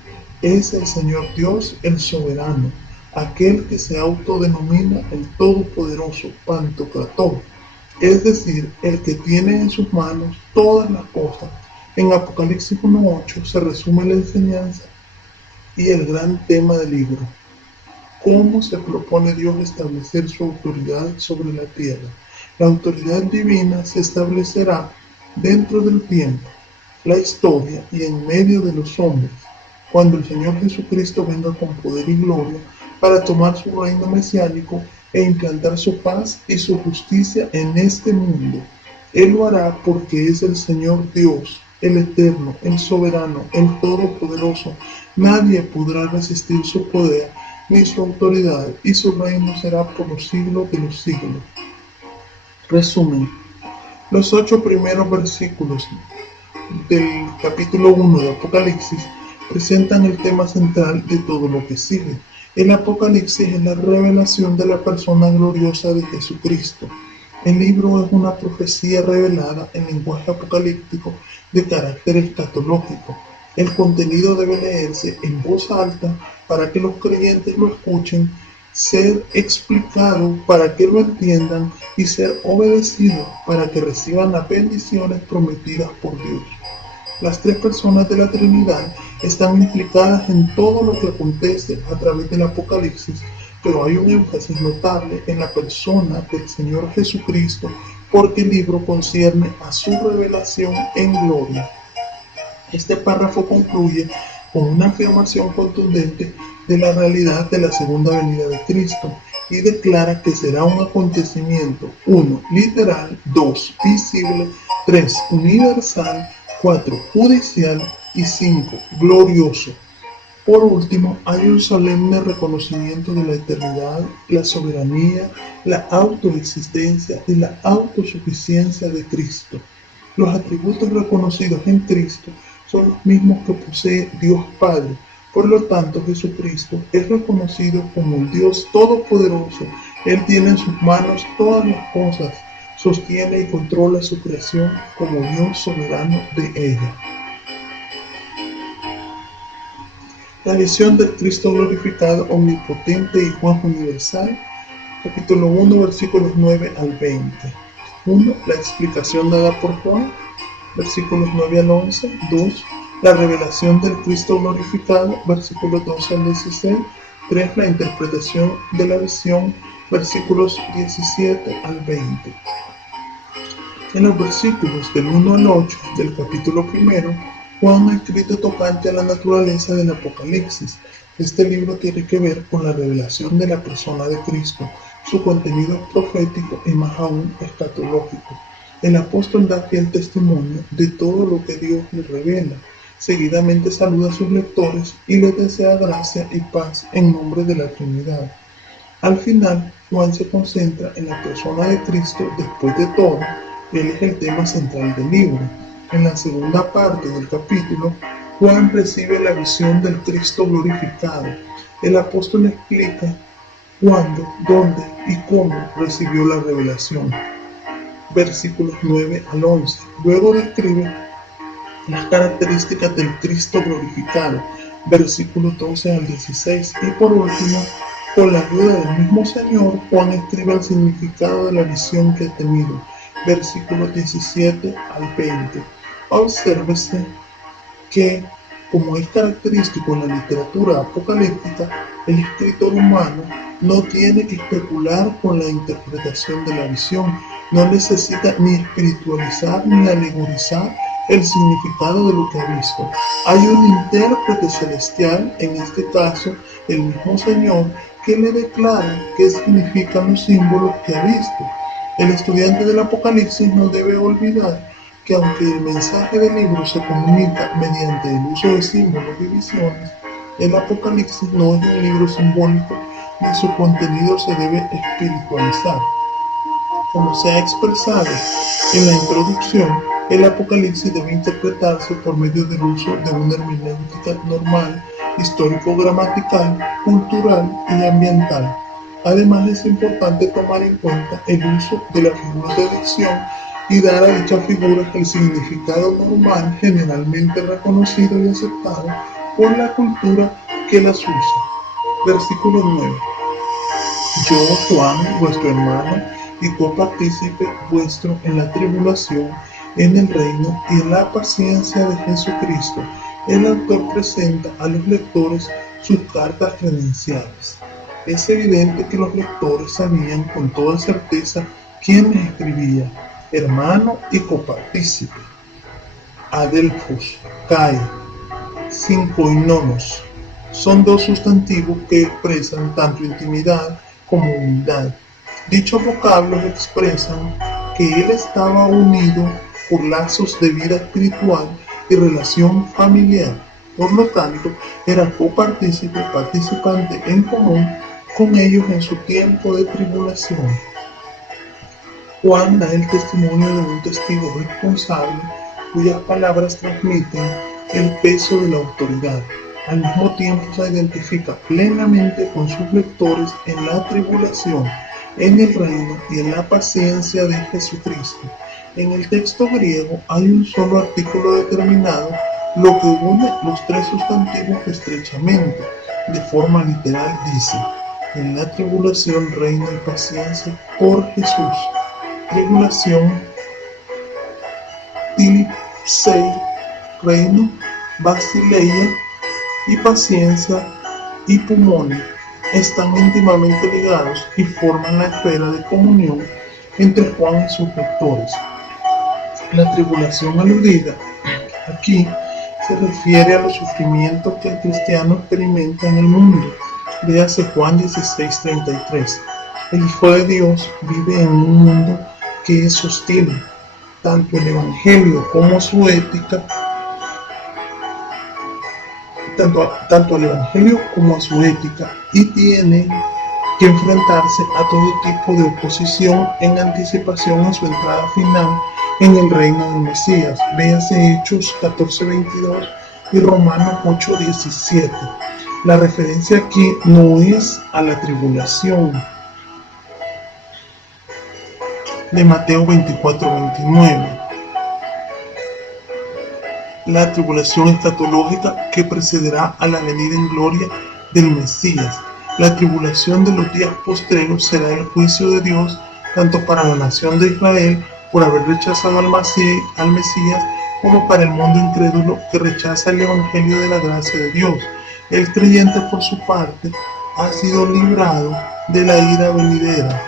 es el Señor Dios, el soberano, aquel que se autodenomina el Todopoderoso, Pantocrator, es decir, el que tiene en sus manos todas las cosas. En Apocalipsis 1:8 se resume la enseñanza y el gran tema del libro. ¿Cómo se propone Dios establecer su autoridad sobre la tierra? La autoridad divina se establecerá dentro del tiempo, la historia y en medio de los hombres, cuando el Señor Jesucristo venga con poder y gloria para tomar su reino mesiánico e implantar su paz y su justicia en este mundo. Él lo hará porque es el Señor Dios, el Eterno, el Soberano, el Todopoderoso. Nadie podrá resistir su poder ni su autoridad, y su reino será por los siglos de los siglos. Resumen. Los 8 primeros versículos del capítulo 1 de Apocalipsis presentan el tema central de todo lo que sigue. El Apocalipsis es la revelación de la persona gloriosa de Jesucristo. El libro es una profecía revelada en lenguaje apocalíptico de carácter escatológico. El contenido debe leerse en voz alta para que los creyentes lo escuchen, ser explicado para que lo entiendan y ser obedecido para que reciban las bendiciones prometidas por Dios. Las 3 personas de la Trinidad están implicadas en todo lo que acontece a través del Apocalipsis, pero hay un énfasis notable en la persona del Señor Jesucristo porque el libro concierne a su revelación en gloria. Este párrafo concluye con una afirmación contundente de la realidad de la segunda venida de Cristo y declara que será un acontecimiento 1. Literal, 2. Visible, 3. Universal, 4. Judicial y 5. Glorioso. Por último, hay un solemne reconocimiento de la eternidad, la soberanía, la autoexistencia y la autosuficiencia de Cristo. Los atributos reconocidos en Cristo son los mismos que posee Dios Padre. Por lo tanto, Jesucristo es reconocido como el Dios Todopoderoso. Él tiene en sus manos todas las cosas, sostiene y controla su creación como Dios soberano de ella. La visión del Cristo glorificado, omnipotente y juez universal, capítulo 1, versículos 9 al 20. 1. La explicación dada por Juan, versículos 9 al 11. 2. La revelación del Cristo glorificado, versículos 12 al 16. 3. La interpretación de la visión, versículos 17 al 20. En los versículos del 1 al 8 del capítulo 1, Juan ha escrito tocante a la naturaleza del Apocalipsis. Este libro tiene que ver con la revelación de la persona de Cristo. Su contenido es profético y más aún escatológico. El apóstol da fiel testimonio de todo lo que Dios le revela. Seguidamente saluda a sus lectores y les desea gracia y paz en nombre de la Trinidad. Al final, Juan se concentra en la persona de Cristo. Después de todo, él es el tema central del libro. En la segunda parte del capítulo, Juan recibe la visión del Cristo glorificado. El apóstol explica cuándo, dónde y cómo recibió la revelación. Versículos 9 al 11. Luego describe las características del Cristo glorificado. Versículos 12 al 16. Y por último, con la ayuda del mismo Señor, Juan escribe el significado de la visión que ha tenido. Versículos 17 al 20. Obsérvese que, como es característico en la literatura apocalíptica, el escritor humano no tiene que especular con la interpretación de la visión, no necesita ni espiritualizar ni alegorizar el significado de lo que ha visto. Hay un intérprete celestial, en este caso el mismo Señor, que le declara qué significan los símbolos que ha visto. El estudiante del Apocalipsis no debe olvidar que aunque el mensaje del libro se comunica mediante el uso de símbolos y visiones, el Apocalipsis no es un libro simbólico ni su contenido se debe espiritualizar. Como se ha expresado en la introducción, el Apocalipsis debe interpretarse por medio del uso de una hermenéutica normal, histórico-gramatical, cultural y ambiental. Además, es importante tomar en cuenta el uso de las figuras de dicción y dar a dichas figuras el significado normal generalmente reconocido y aceptado por la cultura que las usa. Versículo 9. Yo, Juan, vuestro hermano y copartícipe vuestro en la tribulación, en el reino y en la paciencia de Jesucristo. El autor presenta a los lectores sus cartas credenciales. Es evidente que los lectores sabían con toda certeza quién les escribía: hermano y copartícipe. Adelphos, Kai, Synkoinonos. Son dos sustantivos que expresan tanto intimidad como humildad. Dichos vocablos expresan que él estaba unido por lazos de vida espiritual y relación familiar. Por lo tanto, era copartícipe, participante en común con ellos en su tiempo de tribulación. Juan da el testimonio de un testigo responsable cuyas palabras transmiten el peso de la autoridad. Al mismo tiempo se identifica plenamente con sus lectores en la tribulación, en el reino y en la paciencia de Jesucristo. En el texto griego hay un solo artículo determinado, lo que une los tres sustantivos estrechamente. De forma literal dice: en la tribulación reina y paciencia por Jesús. Tribulación, tilipsei, reino, basileia, y paciencia y pulmón están íntimamente ligados y forman la esfera de comunión entre Juan y sus lectores. La tribulación aludida aquí se refiere a los sufrimientos que el cristiano experimenta en el mundo. Léase Juan 16:33. El Hijo de Dios vive en un mundo que es hostil. Tanto el Evangelio como su ética tanto al Evangelio como a su ética, y tienen que enfrentarse a todo tipo de oposición en anticipación a su entrada final en el reino del Mesías. Véase Hechos 14:22 y Romanos 8:17. La referencia aquí no es a la tribulación de Mateo 24:29. La tribulación escatológica que precederá a la venida en gloria del Mesías. La tribulación de los días postreros será el juicio de Dios tanto para la nación de Israel por haber rechazado al Mesías como para el mundo incrédulo que rechaza el evangelio de la gracia de Dios. El creyente, por su parte, ha sido librado de la ira venidera.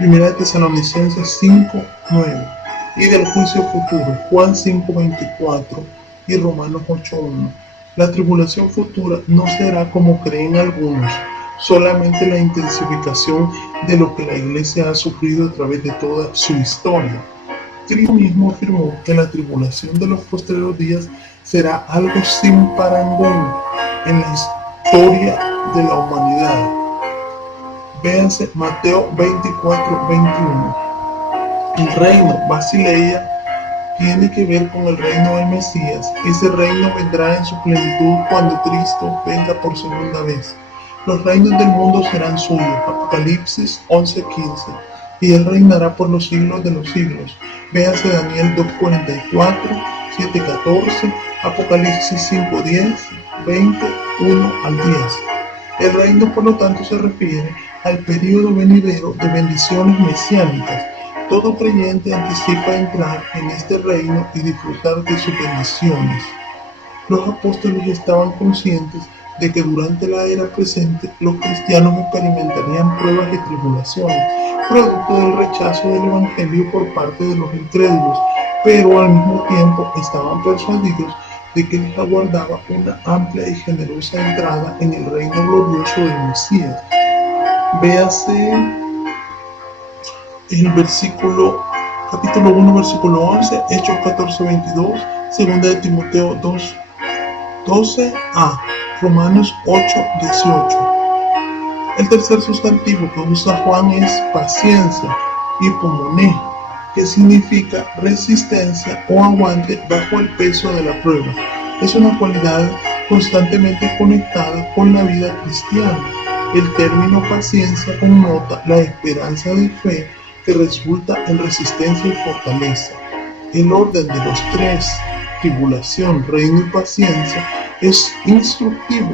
1 Tesalonicenses 5:9. Y del juicio futuro. Juan 5:24 y Romanos 8:1. La tribulación futura no será como creen algunos, solamente la intensificación de lo que la Iglesia ha sufrido a través de toda su historia. Cristo mismo afirmó que la tribulación de los postreros días será algo sin parangón en la historia de la humanidad. Véanse Mateo 24:21. El reino, Basileia, tiene que ver con el reino del Mesías. Ese reino vendrá en su plenitud cuando Cristo venga por segunda vez. Los reinos del mundo serán suyos. Apocalipsis 11:15. Y él reinará por los siglos de los siglos. Véase Daniel 2:44, 7:14, Apocalipsis 5:10, 20, 1 al 10. El reino, por lo tanto, se refiere al período venidero de bendiciones mesiánicas. Todo creyente anticipa entrar en este reino y disfrutar de sus bendiciones. Los apóstoles estaban conscientes de que durante la era presente los cristianos experimentarían pruebas y tribulaciones, producto del rechazo del evangelio por parte de los incrédulos, pero al mismo tiempo estaban persuadidos de que les aguardaba una amplia y generosa entrada en el reino glorioso del Mesías. Véase el capítulo 1, versículo 11, Hechos 14, 22, 2 de Timoteo 2, 12 a Romanos 8, 18. El tercer sustantivo que usa Juan es paciencia, hipomoné, que significa resistencia o aguante bajo el peso de la prueba. Es una cualidad constantemente conectada con la vida cristiana. El término paciencia connota la esperanza de fe que resulta en resistencia y fortaleza. El orden de los tres, tribulación, reino y paciencia, es instructivo,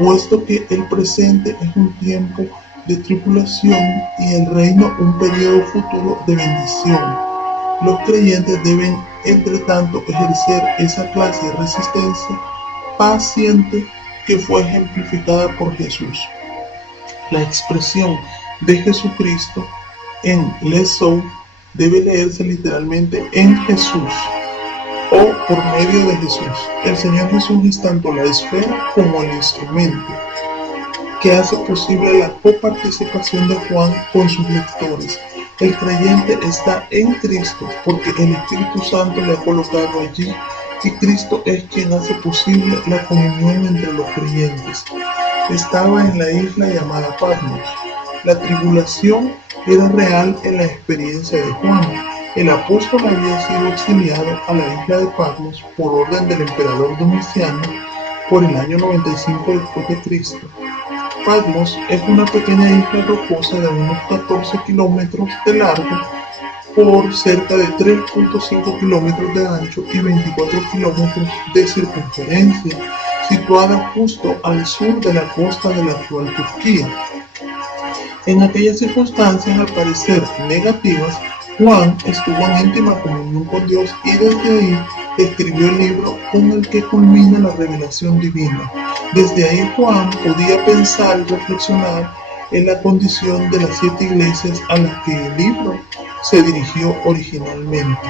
puesto que el presente es un tiempo de tribulación y el reino un periodo futuro de bendición. Los creyentes deben, entre tanto, ejercer esa clase de resistencia paciente que fue ejemplificada por Jesús. La expresión de Jesucristo en Lesou debe leerse literalmente en Jesús o por medio de Jesús. El Señor Jesús es tanto la esfera como el instrumento que hace posible la coparticipación de Juan con sus lectores. El creyente está en Cristo porque el Espíritu Santo le ha colocado allí y Cristo es quien hace posible la comunión entre los creyentes. Estaba en la isla llamada Patmos. La tribulación era real en la experiencia de Juan. El apóstol había sido exiliado a la isla de Patmos por orden del emperador Domiciano por el año 95 después de Cristo. Patmos es una pequeña isla rocosa de unos 14 kilómetros de largo por cerca de 3.5 kilómetros de ancho y 24 kilómetros de circunferencia, situada justo al sur de la costa de la actual Turquía. En aquellas circunstancias, al parecer negativas, Juan estuvo en íntima comunión con Dios y desde ahí escribió el libro con el que culmina la revelación divina. Desde ahí Juan podía pensar y reflexionar en la condición de las 7 iglesias a las que el libro se dirigió originalmente.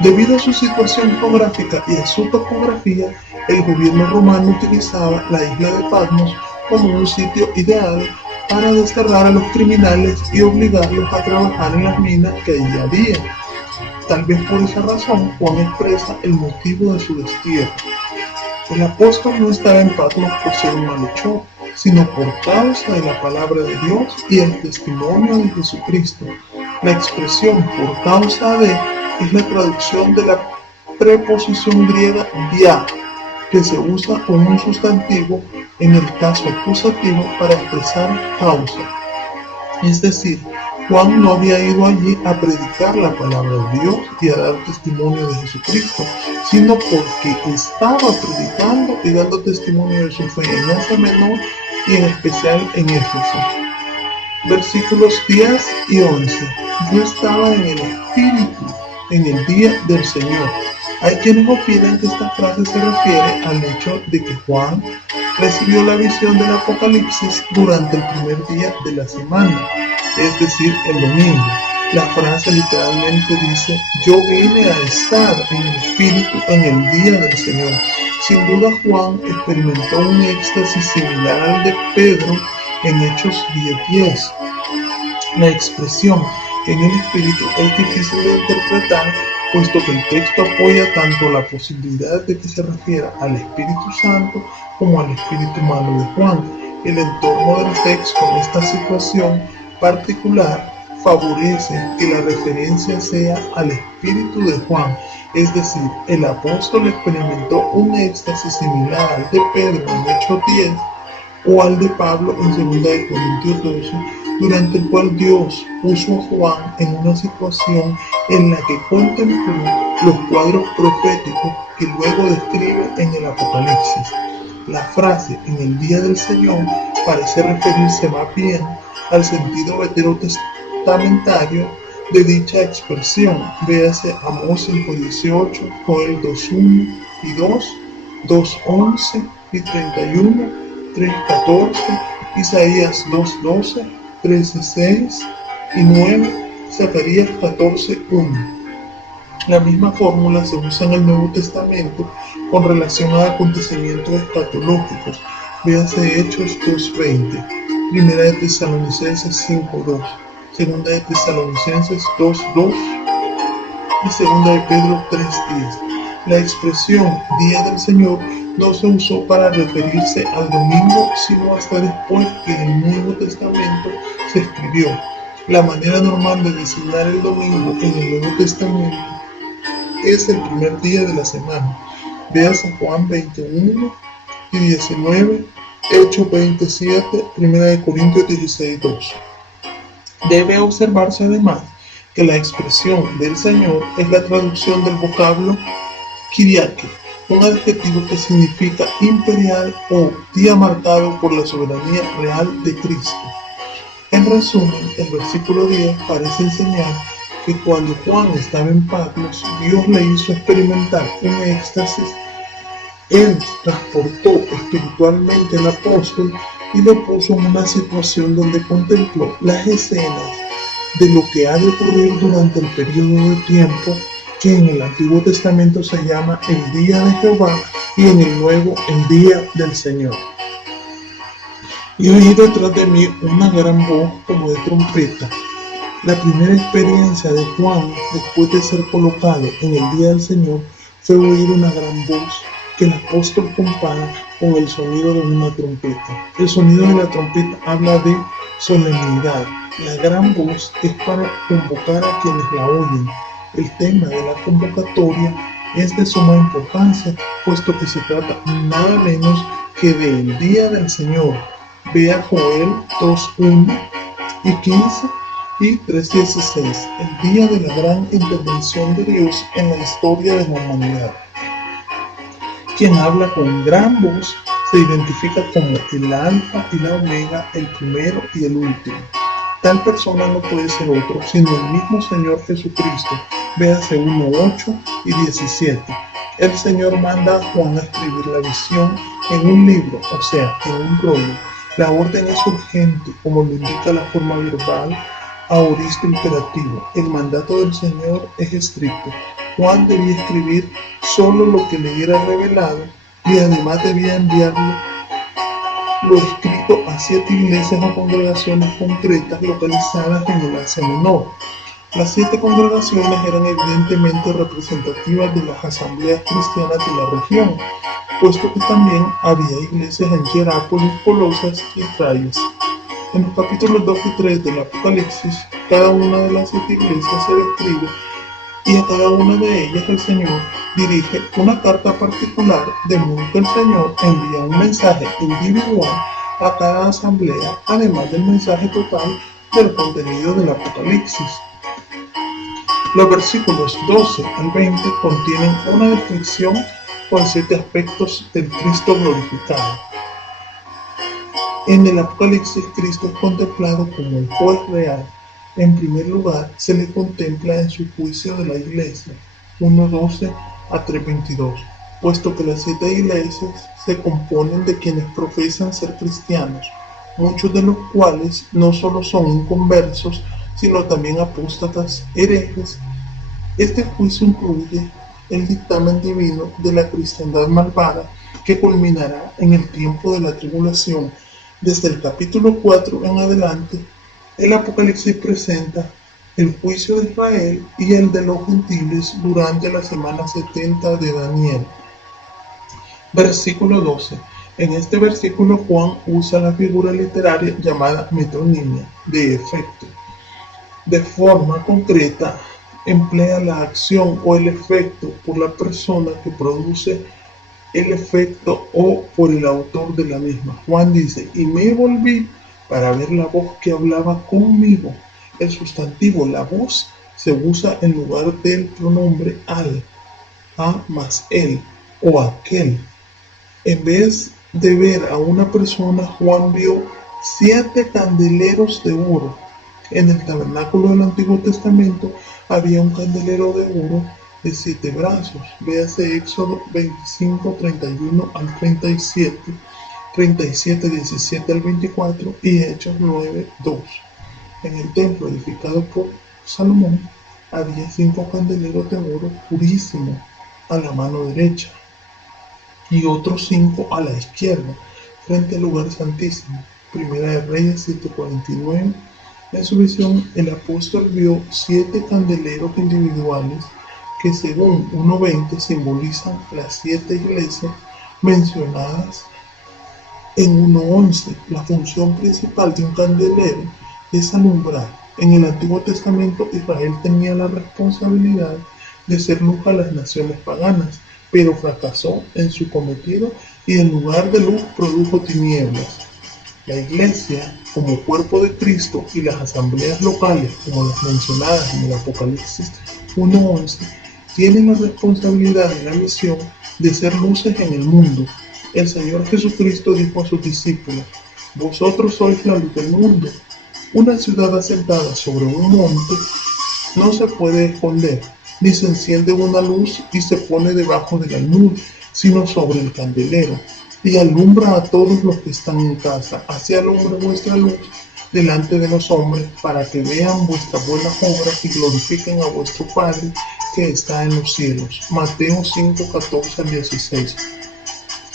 Debido a su situación geográfica y a su topografía, el gobierno romano utilizaba la isla de Patmos como un sitio ideal para desterrar a los criminales y obligarlos a trabajar en las minas que allí había. Tal vez por esa razón Juan expresa el motivo de su destierro. El apóstol no estaba en Patmos por ser un malhechor, sino por causa de la palabra de Dios y el testimonio de Jesucristo. La expresión por causa de es la traducción de la preposición griega dia, que se usa como un sustantivo en el caso acusativo para expresar causa. Es decir, Juan no había ido allí a predicar la palabra de Dios y a dar testimonio de Jesucristo, sino porque estaba predicando y dando testimonio de su fe en Asia Menor y en especial en Éfeso. Versículos 10 y 11. Yo estaba en el Espíritu en el día del Señor. Hay quienes opinan que esta frase se refiere al hecho de que Juan recibió la visión del Apocalipsis durante el primer día de la semana, es decir, el domingo. La frase literalmente dice: yo vine a estar en el Espíritu en el día del Señor. Sin duda Juan experimentó un éxtasis similar al de Pedro en Hechos 10:10. La expresión en el Espíritu es difícil de interpretar, puesto que el texto apoya tanto la posibilidad de que se refiera al Espíritu Santo como al Espíritu humano de Juan. El entorno del texto en esta situación particular favorece que la referencia sea al Espíritu de Juan, es decir, el apóstol experimentó un éxtasis similar al de Pedro en Hechos 10 o al de Pablo en 2 Corintios 12, durante el cual Dios puso a Juan en una situación en la que contempló los cuadros proféticos que luego describe en el Apocalipsis. La frase en el día del Señor parece referirse más bien al sentido veterotestamentario de dicha expresión. Véase Amós 5:18, Joel 2:1 y 2, 2:11 y 31, 3:14, Isaías 2:12, 13:6 y 9, Zacarías 14:1. La misma fórmula se usa en el Nuevo Testamento con relación a acontecimientos escatológicos. Véase Hechos 2:20, Primera de Tesalonicenses 5:2, Segunda de Tesalonicenses 2:2 y Segunda de Pedro 3:10. La expresión Día del Señor no se usó para referirse al domingo, sino hasta después que el Nuevo Testamento se escribió. La manera normal de designar el domingo en el Nuevo Testamento es el primer día de la semana. Veas Juan 21 y 19, Hechos 27, 1 Corintios 16:2. Debe observarse además que la expresión del Señor es la traducción del vocablo Kyriake, un adjetivo que significa imperial o día marcado por la soberanía real de Cristo. En resumen, el versículo 10 parece enseñar que cuando Juan estaba en Patmos, Dios le hizo experimentar un éxtasis. Él transportó espiritualmente al apóstol y lo puso en una situación donde contempló las escenas de lo que ha de ocurrir durante el periodo de tiempo que en el Antiguo Testamento se llama el Día de Jehová y en el Nuevo el Día del Señor. Y oí detrás de mí una gran voz como de trompeta. La primera experiencia de Juan después de ser colocado en el Día del Señor fue oír una gran voz que el apóstol compara con el sonido de una trompeta. El sonido de la trompeta habla de solemnidad. La gran voz es para convocar a quienes la oyen. El tema de la convocatoria es de suma importancia, puesto que se trata nada menos que del Día del Señor. Vea Joel 2:1 y 15 y 3:16, el día de la gran intervención de Dios en la historia de la humanidad. Quien habla con gran voz se identifica como el alfa y la omega, el primero y el último. Tal persona no puede ser otro, sino el mismo Señor Jesucristo. Véase 1:8 y 17. El Señor manda a Juan a escribir la visión en un libro, o sea, en un rollo. La orden es urgente, como lo indica la forma verbal, aoristo imperativo. El mandato del Señor es estricto. Juan debía escribir solo lo que le era revelado y además debía enviarlo lo escrito a 7 iglesias o congregaciones concretas localizadas en el Asia Menor. Las 7 congregaciones eran evidentemente representativas de las asambleas cristianas de la región, puesto que también había iglesias en Hierápolis, Colosas y Traias. En los capítulos 2 y 3 del Apocalipsis, cada una de las 7 iglesias se describe y a cada una de ellas el Señor dirige una carta particular, de modo que el Señor envía un mensaje individual a cada asamblea, además del mensaje total del contenido del Apocalipsis. Los versículos 12 al 20 contienen una descripción con 7 aspectos del Cristo glorificado. En el Apocalipsis, Cristo es contemplado como el juez real. En primer lugar, se le contempla en su juicio de la iglesia, 1:12 a 3:22, puesto que las 7 iglesias se componen de quienes profesan ser cristianos, muchos de los cuales no solo son inconversos, sino también apóstatas, herejes. Este juicio incluye el dictamen divino de la cristiandad malvada, que culminará en el tiempo de la tribulación. Desde el capítulo 4 en adelante, el Apocalipsis presenta el juicio de Israel y el de los gentiles durante la semana 70 de Daniel. Versículo 12. En este versículo Juan usa la figura literaria llamada metonimia, de efecto. De forma concreta, emplea la acción o el efecto por la persona que produce el efecto o por el autor de la misma. Juan dice, y me volví para ver la voz que hablaba conmigo. El sustantivo la voz se usa en lugar del pronombre al, a más él o aquel. En vez de ver a una persona, Juan vio 7 candeleros de oro. En el tabernáculo del Antiguo Testamento había un candelero de oro de 7 brazos. Véase Éxodo 25, 31 al 37, 37, 17 al 24 y Hechos 9, 2. En el templo edificado por Salomón, había 5 candeleros de oro purísimo a la mano derecha y otros 5 a la izquierda, frente al lugar santísimo. Primera de Reyes 7:49. En su visión, el apóstol vio 7 candeleros individuales que según 1:20 simbolizan las 7 iglesias mencionadas en 1:11. La función principal de un candelero es alumbrar. En el Antiguo Testamento, Israel tenía la responsabilidad de ser luz a las naciones paganas, pero fracasó en su cometido y en lugar de luz produjo tinieblas. La Iglesia, como cuerpo de Cristo, y las asambleas locales, como las mencionadas en el Apocalipsis 1:11, tienen la responsabilidad y la misión de ser luces en el mundo. El Señor Jesucristo dijo a sus discípulos: vosotros sois la luz del mundo. Una ciudad asentada sobre un monte no se puede esconder, ni se enciende una luz y se pone debajo del almud, sino sobre el candelero, y alumbra a todos los que están en casa. Así alumbra vuestra luz delante de los hombres, para que vean vuestras buenas obras y glorifiquen a vuestro Padre que está en los cielos. Mateo 5:14-16.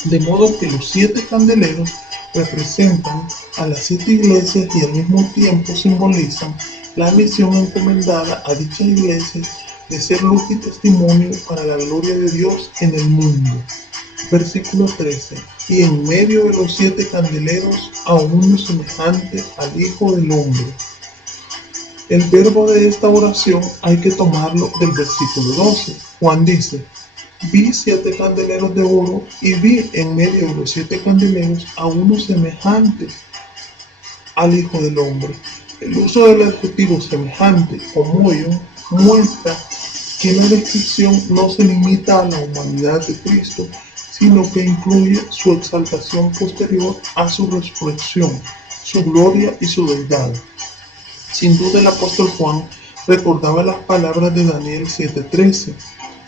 De modo que los 7 candeleros representan a las 7 iglesias y al mismo tiempo simbolizan la misión encomendada a dicha iglesia de ser luz y testimonio para la gloria de Dios en el mundo. Versículo 13. Y en medio de los 7 candeleros a uno semejante al Hijo del Hombre. El verbo de esta oración hay que tomarlo del versículo 12. Juan dice: vi 7 candeleros de oro y vi en medio de los 7 candeleros a uno semejante al Hijo del Hombre. El uso del adjetivo semejante o homoion muestra que la descripción no se limita a la humanidad de Cristo, sino que incluye su exaltación posterior a su resurrección, su gloria y su deidad. Sin duda el apóstol Juan recordaba las palabras de Daniel 7:13,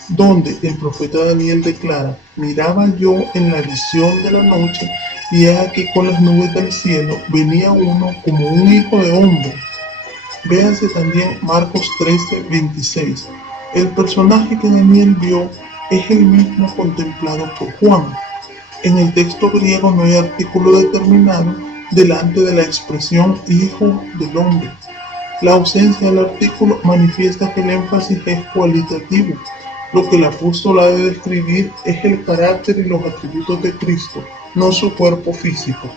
donde el profeta Daniel declara: miraba yo en la visión de la noche, y he aquí con las nubes del cielo venía uno como un hijo de hombre. Véase también Marcos 13:26. El personaje que Daniel vio es el mismo contemplado por Juan. En el texto griego no hay artículo determinado delante de la expresión hijo del hombre. La ausencia del artículo manifiesta que el énfasis es cualitativo. Lo que el apóstol ha de describir es el carácter y los atributos de Cristo, no su cuerpo físico.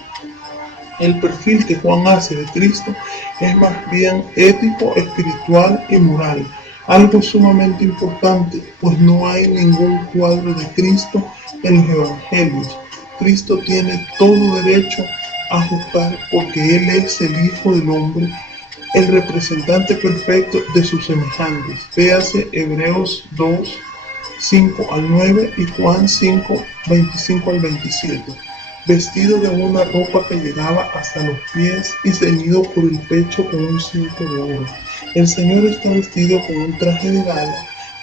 El perfil que Juan hace de Cristo es más bien ético, espiritual y moral, algo sumamente importante, pues no hay ningún cuadro de Cristo en los evangelios. Cristo tiene todo derecho a juzgar porque Él es el Hijo del Hombre, el representante perfecto de sus semejantes. Véase Hebreos 2:5-9 y Juan 5:25-27. Vestido de una ropa que llegaba hasta los pies y ceñido por el pecho con un cinto de oro. El Señor está vestido con un traje de gala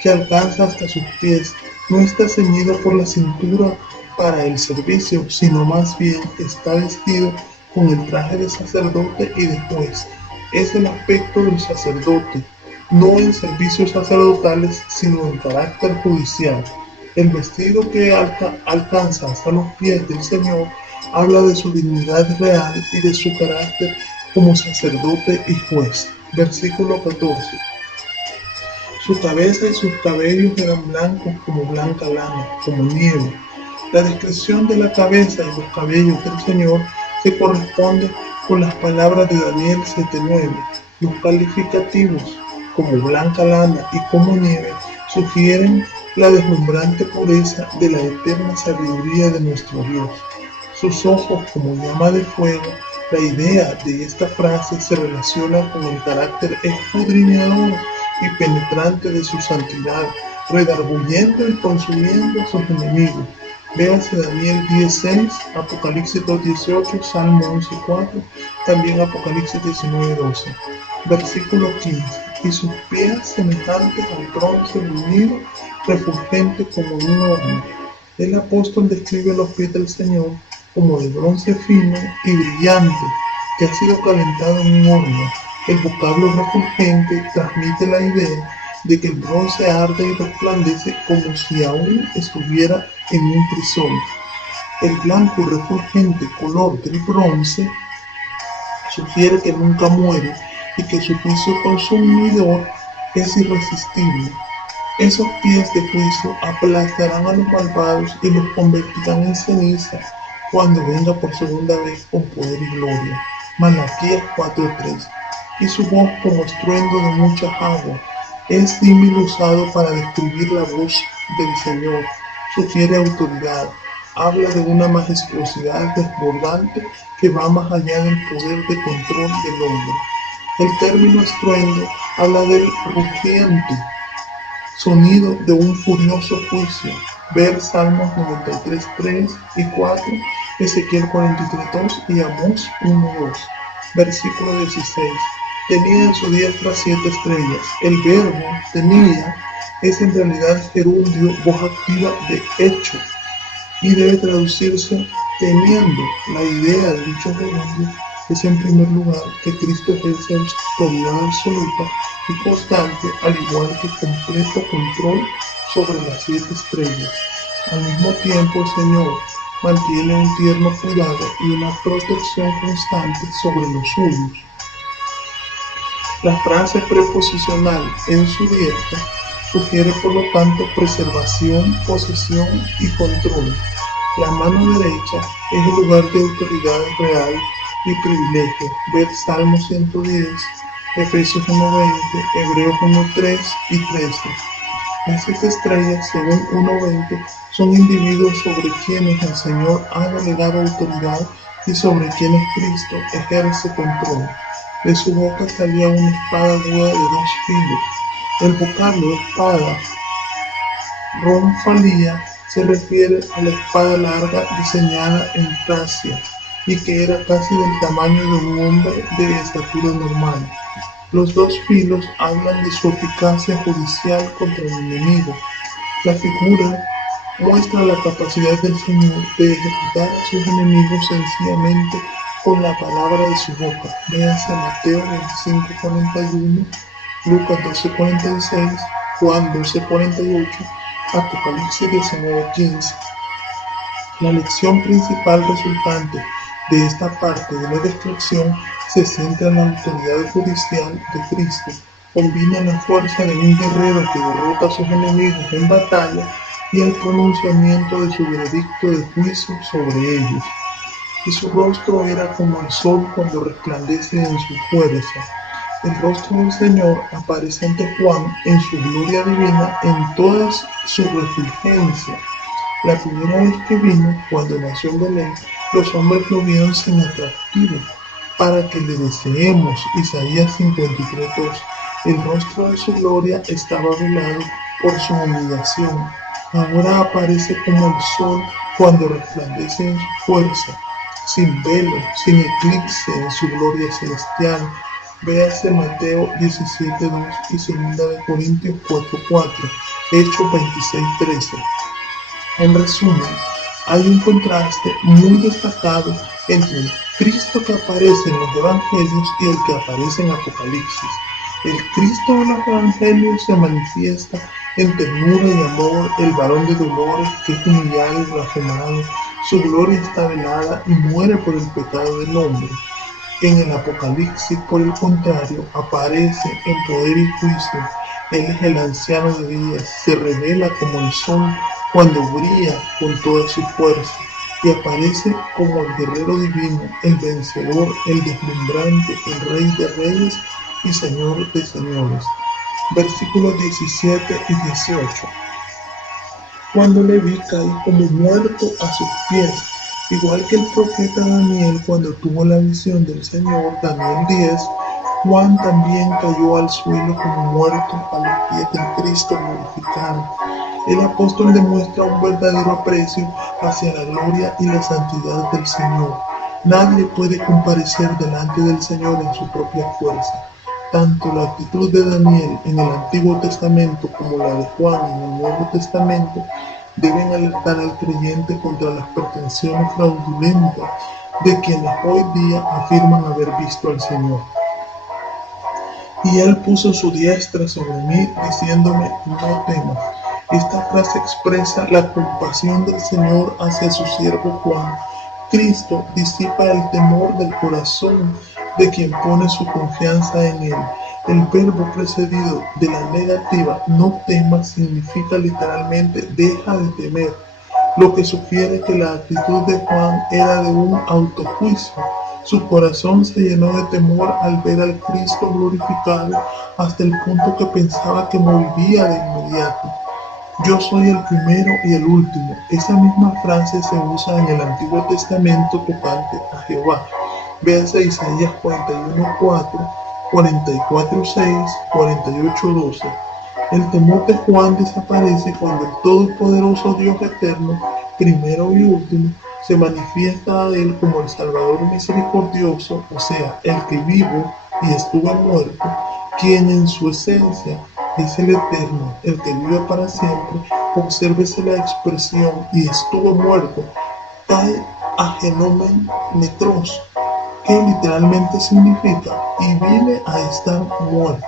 que alcanza hasta sus pies. No está ceñido por la cintura para el servicio, sino más bien está vestido con el traje de sacerdote y de juez. Es el aspecto del sacerdote, no en servicios sacerdotales, sino en carácter judicial. El vestido que alcanza hasta los pies del Señor habla de su dignidad real y de su carácter como sacerdote y juez. Versículo 14. Su cabeza y sus cabellos eran blancos como blanca lana, como nieve. La descripción de la cabeza y los cabellos del Señor se corresponde con las palabras de Daniel 7:9. Los calificativos como blanca lana y como nieve sugieren la deslumbrante pureza de la eterna sabiduría de nuestro Dios. Sus ojos como llama de fuego. La idea de esta frase se relaciona con el carácter escudriñador y penetrante de su santidad, redarguyendo y consumiendo a sus enemigos. Véase Daniel 10:6, Apocalipsis 2:18, Salmo 11:4, también Apocalipsis 19:12. Versículo 15. Y sus pies semejantes al bronce bruñido, refulgente como un horno. El apóstol describe los pies del Señor como de bronce fino y brillante, que ha sido calentado en un horno. El vocablo refulgente transmite la idea de que el bronce arde y resplandece como si aún estuviera en un crisol. El blanco y refulgente color del bronce sugiere que nunca muere y que su juicio consumidor es irresistible. Esos pies de juicio aplastarán a los malvados y los convertirán en ceniza cuando venga por segunda vez con poder y gloria. Malaquías 4:3. Y su voz como estruendo de muchas aguas. Es símil usado para describir la voz del Señor. Sugiere autoridad. Habla de una majestuosidad desbordante que va más allá del poder de control del hombre. El término estruendo habla del rugiente sonido de un furioso juicio. Ver Salmos 93:3 y 4, Ezequiel 43:2 y Amós 1:2. Versículo 16. Tenía en su diestra 7 estrellas. El verbo tenía es en realidad gerundio, voz activa de hecho, y debe traducirse teniendo. La idea del dicho gerundio es en primer lugar que Cristo ejerce autoridad absoluta y constante, al igual que completo control sobre las 7 estrellas. Al mismo tiempo, el Señor mantiene un tierno cuidado y una protección constante sobre los suyos. La frase preposicional en su diestra sugiere por lo tanto preservación, posesión y control. La mano derecha es el lugar de autoridad real y privilegio. Ver Salmo 110, Efesios 1:20, Hebreos 1:3 y 13. Las 7 estrellas, según 1:20, son individuos sobre quienes el Señor ha delegado autoridad y sobre quienes Cristo ejerce control. De su boca salía una espada aguda de 2 filos. El vocablo espada, ronfalía, se refiere a la espada larga diseñada en Tracia y que era casi del tamaño de un hombre de estatura normal. Los 2 filos hablan de su eficacia judicial contra el enemigo. La figura muestra la capacidad del Señor de ejecutar a sus enemigos sencillamente con la palabra de su boca. Véase Mateo 25:41, Lucas 12:46, Juan 12:48, Apocalipsis 19:15. La lección principal resultante de esta parte de la reflexión se centra en la autoridad judicial de Cristo. Combina la fuerza de un guerrero que derrota a sus enemigos en batalla y el pronunciamiento de su veredicto de juicio sobre ellos. Y su rostro era como el sol cuando resplandece en su fuerza. El rostro del Señor aparece ante Juan en su gloria divina en toda su refulgencia. La primera vez que vino, cuando nació en Belén, los hombres lo vieron sin atractivo, para que le deseemos. Isaías 53:2. El rostro de su gloria estaba velado por su humillación. Ahora aparece como el sol cuando resplandece en su fuerza, sin velo, sin eclipse en su gloria celestial. Véase Mateo 17:2 y 2 Corintios 4:4, Hechos 26:13. En resumen, hay un contraste muy destacado entre el Cristo que aparece en los Evangelios y el que aparece en Apocalipsis. El Cristo de los Evangelios se manifiesta en ternura y amor, el varón de dolores que es humillado y blasfemado. Su gloria está velada y muere por el pecado del hombre. En el Apocalipsis, por el contrario, aparece en poder y juicio. Él es el anciano de días, se revela como el sol cuando brilla con toda su fuerza y aparece como el guerrero divino, el vencedor, el deslumbrante, el rey de reyes y señor de señores. Versículos 17 y 18. Cuando le vi, caí como muerto a sus pies, igual que el profeta Daniel cuando tuvo la visión del Señor. Daniel 10. Juan también cayó al suelo como muerto a los pies del Cristo glorificado. El apóstol demuestra un verdadero aprecio hacia la gloria y la santidad del Señor. Nadie puede comparecer delante del Señor en su propia fuerza. Tanto la actitud de Daniel en el Antiguo Testamento como la de Juan en el Nuevo Testamento deben alertar al creyente contra las pretensiones fraudulentas de quienes hoy día afirman haber visto al Señor. y él puso su diestra sobre mí, diciéndome, no temas. Esta frase expresa la compasión del Señor hacia su siervo Juan. Cristo disipa el temor del corazón de quien pone su confianza en él. El verbo precedido de la negativa no temas significa literalmente deja de temer, lo que sugiere que la actitud de Juan era de un autojuicio. Su corazón se llenó de temor al ver al Cristo glorificado hasta el punto que pensaba que moriría de inmediato. Yo soy el primero y el último. Esa misma frase se usa en el Antiguo Testamento tocante a Jehová. Véase Isaías 41:4, 44:6, 48:12. El temor de Juan desaparece cuando el todopoderoso Dios eterno, primero y último, se manifiesta a él como el Salvador misericordioso, o sea, el que vivo y estuvo muerto, quien en su esencia es el eterno, el que vive para siempre. Obsérvese la expresión y estuvo muerto, cae a genomen necros, que literalmente significa y viene a estar muerto.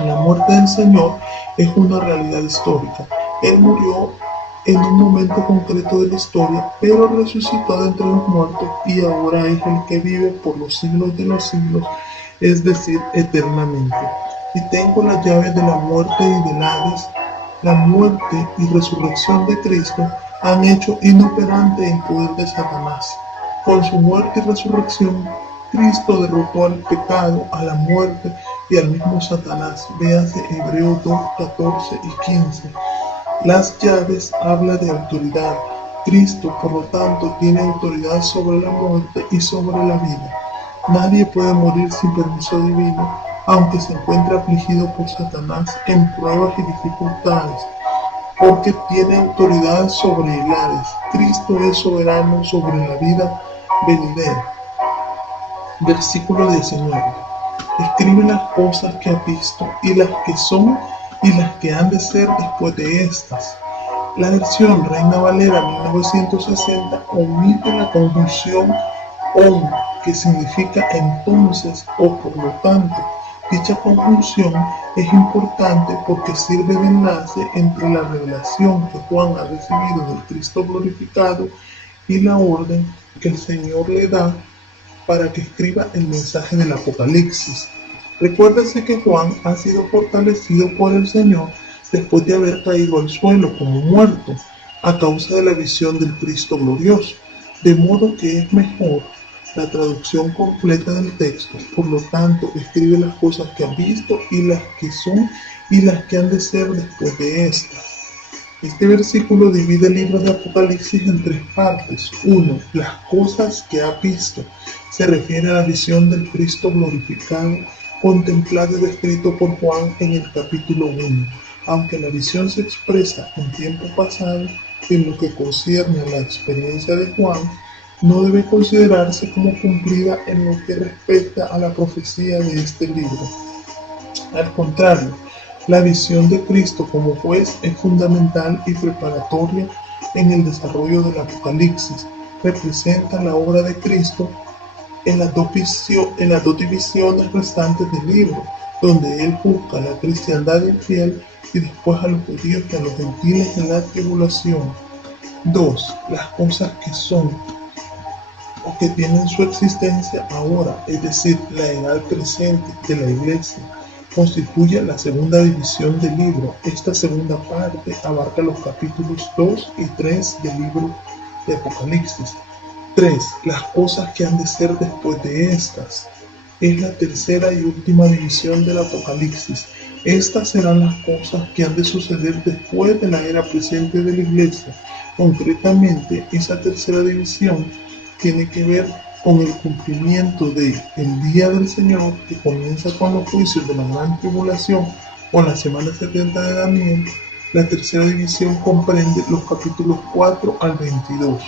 La muerte del Señor es una realidad histórica. Él murió en un momento concreto de la historia, pero resucitó de entre los muertos y ahora es el que vive por los siglos de los siglos, es decir, eternamente. Y tengo las llaves de la muerte y del Hades. La muerte y resurrección de Cristo han hecho inoperante el poder de Satanás. Con su muerte y resurrección, Cristo derrotó al pecado, a la muerte y al mismo Satanás. Véase Hebreos 2, 14 y 15. Las llaves habla de autoridad. Cristo, por lo tanto, tiene autoridad sobre la muerte y sobre la vida. Nadie puede morir sin permiso divino, aunque se encuentre afligido por Satanás en pruebas y dificultades, porque tiene autoridad sobre el Hades. Cristo es soberano sobre la vida venidera. Versículo 19. Escribe las cosas que ha visto y las que son y las que han de ser después de estas. La versión Reina Valera 1960 omite la conjunción on, que significa entonces o por lo tanto. Dicha conjunción es importante porque sirve de enlace entre la revelación que Juan ha recibido del Cristo glorificado y la orden que el Señor le da para que escriba el mensaje del Apocalipsis. Recuérdese que Juan ha sido fortalecido por el Señor después de haber caído al suelo como muerto a causa de la visión del Cristo glorioso, de modo que es mejor la traducción completa del texto. Por lo tanto, escribe las cosas que ha visto y las que son y las que han de ser después de estas. Este versículo divide el libro de Apocalipsis en tres partes. 1. Las cosas que ha visto. Se refiere a la visión del Cristo glorificado, contemplado y descrito por Juan en el capítulo 1. Aunque la visión se expresa en tiempo pasado, en lo que concierne a la experiencia de Juan, no debe considerarse como cumplida en lo que respecta a la profecía de este libro. Al contrario, la visión de Cristo como juez es fundamental y preparatoria en el desarrollo del Apocalipsis. Representa la obra de Cristo en las dos divisiones restantes del libro, donde él juzga a la cristiandad infiel y después a los judíos y a los gentiles en la tribulación. 2. Las cosas que son o que tienen su existencia ahora, es decir, la edad presente de la iglesia, constituye la segunda división del libro. Esta segunda parte abarca los capítulos 2 y 3 del libro de Apocalipsis. 3. Las cosas que han de ser después de estas. Es la tercera y última división del Apocalipsis. Estas serán las cosas que han de suceder después de la era presente de la iglesia. Concretamente, esa tercera división tiene que ver con el cumplimiento del día del Señor, que comienza con los juicios de la gran tribulación o la semana 70 de Daniel. La tercera división comprende los capítulos 4 al 22.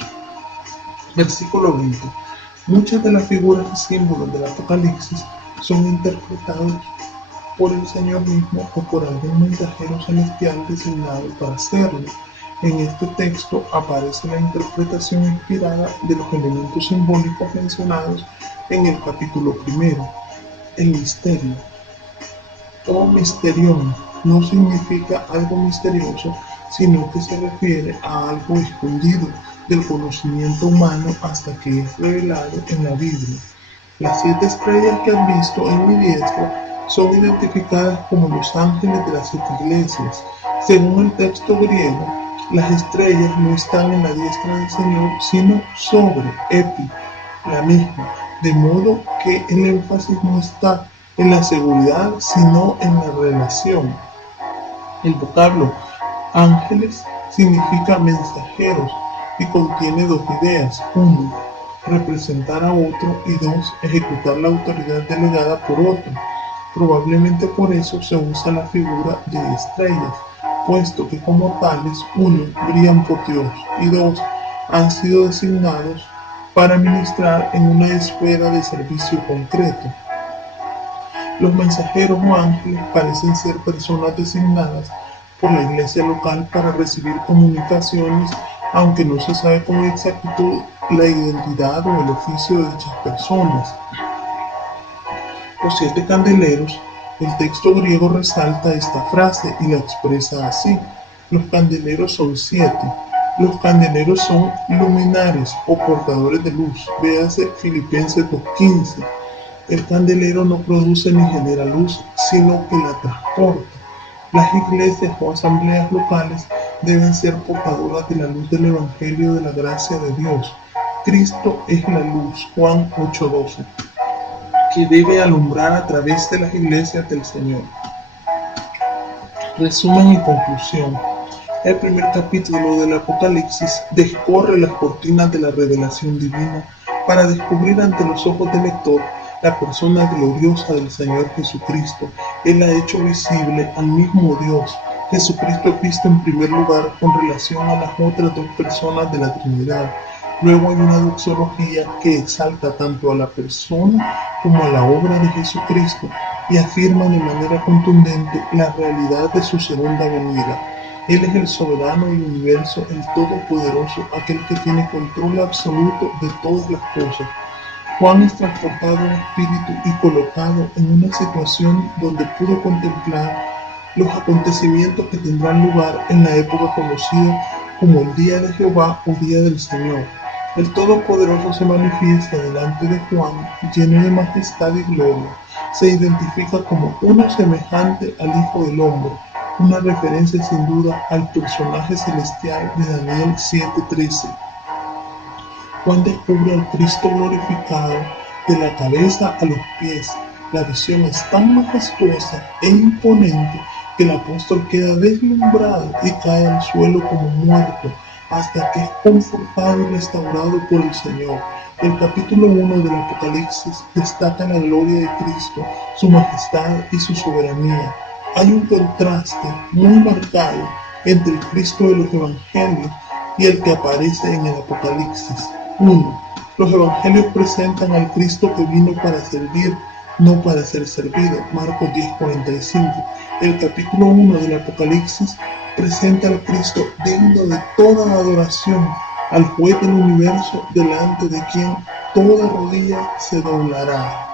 Versículo 20. Muchas de las figuras y símbolos del Apocalipsis son interpretados por el Señor mismo o por algún mensajero celestial designado para hacerlo. En este texto aparece la interpretación inspirada de los elementos simbólicos mencionados en el capítulo primero. El misterio. o misterión no significa algo misterioso, sino que se refiere a algo escondido del conocimiento humano hasta que es revelado en la Biblia. Las 7 estrellas que han visto en mi diestra son identificadas como los ángeles de las 7 iglesias. Según el texto griego, las estrellas no están en la diestra del Señor, sino sobre Epi, la misma, de modo que el énfasis no está en la seguridad, sino en la relación. El vocablo ángeles significa mensajeros y contiene 2 ideas. 1. Representar a otro y 2. Ejecutar la autoridad delegada por otro. Probablemente por eso se usa la figura de estrellas, puesto que como tales, 1. Brillan por Dios y 2. Han sido designados para ministrar en una esfera de servicio concreto. Los mensajeros o ángeles parecen ser personas designadas por la iglesia local para recibir comunicaciones, aunque no se sabe con exactitud la identidad o el oficio de dichas personas. Los 7 candeleros, el texto griego resalta esta frase y la expresa así: los candeleros son 7. Los candeleros son luminares o portadores de luz. Véase Filipenses 2:15. El candelero no produce ni genera luz, sino que la transporta. Las iglesias o asambleas locales deben ser portadoras de la luz del Evangelio de la gracia de Dios. Cristo es la luz, Juan 8:12, que debe alumbrar a través de las iglesias del Señor. Resumen y conclusión. El primer capítulo del Apocalipsis descorre las cortinas de la revelación divina para descubrir ante los ojos del lector la persona gloriosa del Señor Jesucristo. Él ha hecho visible al mismo Dios. Jesucristo es visto en primer lugar con relación a las otras 2 personas de la Trinidad. Luego hay una doxología que exalta tanto a la persona como a la obra de Jesucristo y afirma de manera contundente la realidad de su segunda venida. Él es el soberano del universo, el todopoderoso, aquel que tiene control absoluto de todas las cosas. Juan es transportado en espíritu y colocado en una situación donde pudo contemplar los acontecimientos que tendrán lugar en la época conocida como el día de Jehová o día del Señor. El Todopoderoso se manifiesta delante de Juan, lleno de majestad y gloria. Se identifica como uno semejante al Hijo del Hombre, una referencia sin duda al personaje celestial de Daniel 7:13. Juan descubre al Cristo glorificado de la cabeza a los pies. La visión es tan majestuosa e imponente que el apóstol queda deslumbrado y cae al suelo como muerto hasta que es confortado y restaurado por el Señor. El capítulo 1 del Apocalipsis destaca la gloria de Cristo, su majestad y su soberanía. Hay un contraste muy marcado entre el Cristo de los Evangelios y el que aparece en el Apocalipsis. 1. Los Evangelios presentan al Cristo que vino para servir, no para ser servido. Marcos 10:45. El capítulo 1 del Apocalipsis presenta al Cristo digno de toda adoración, al juez del universo delante de quien toda rodilla se doblará.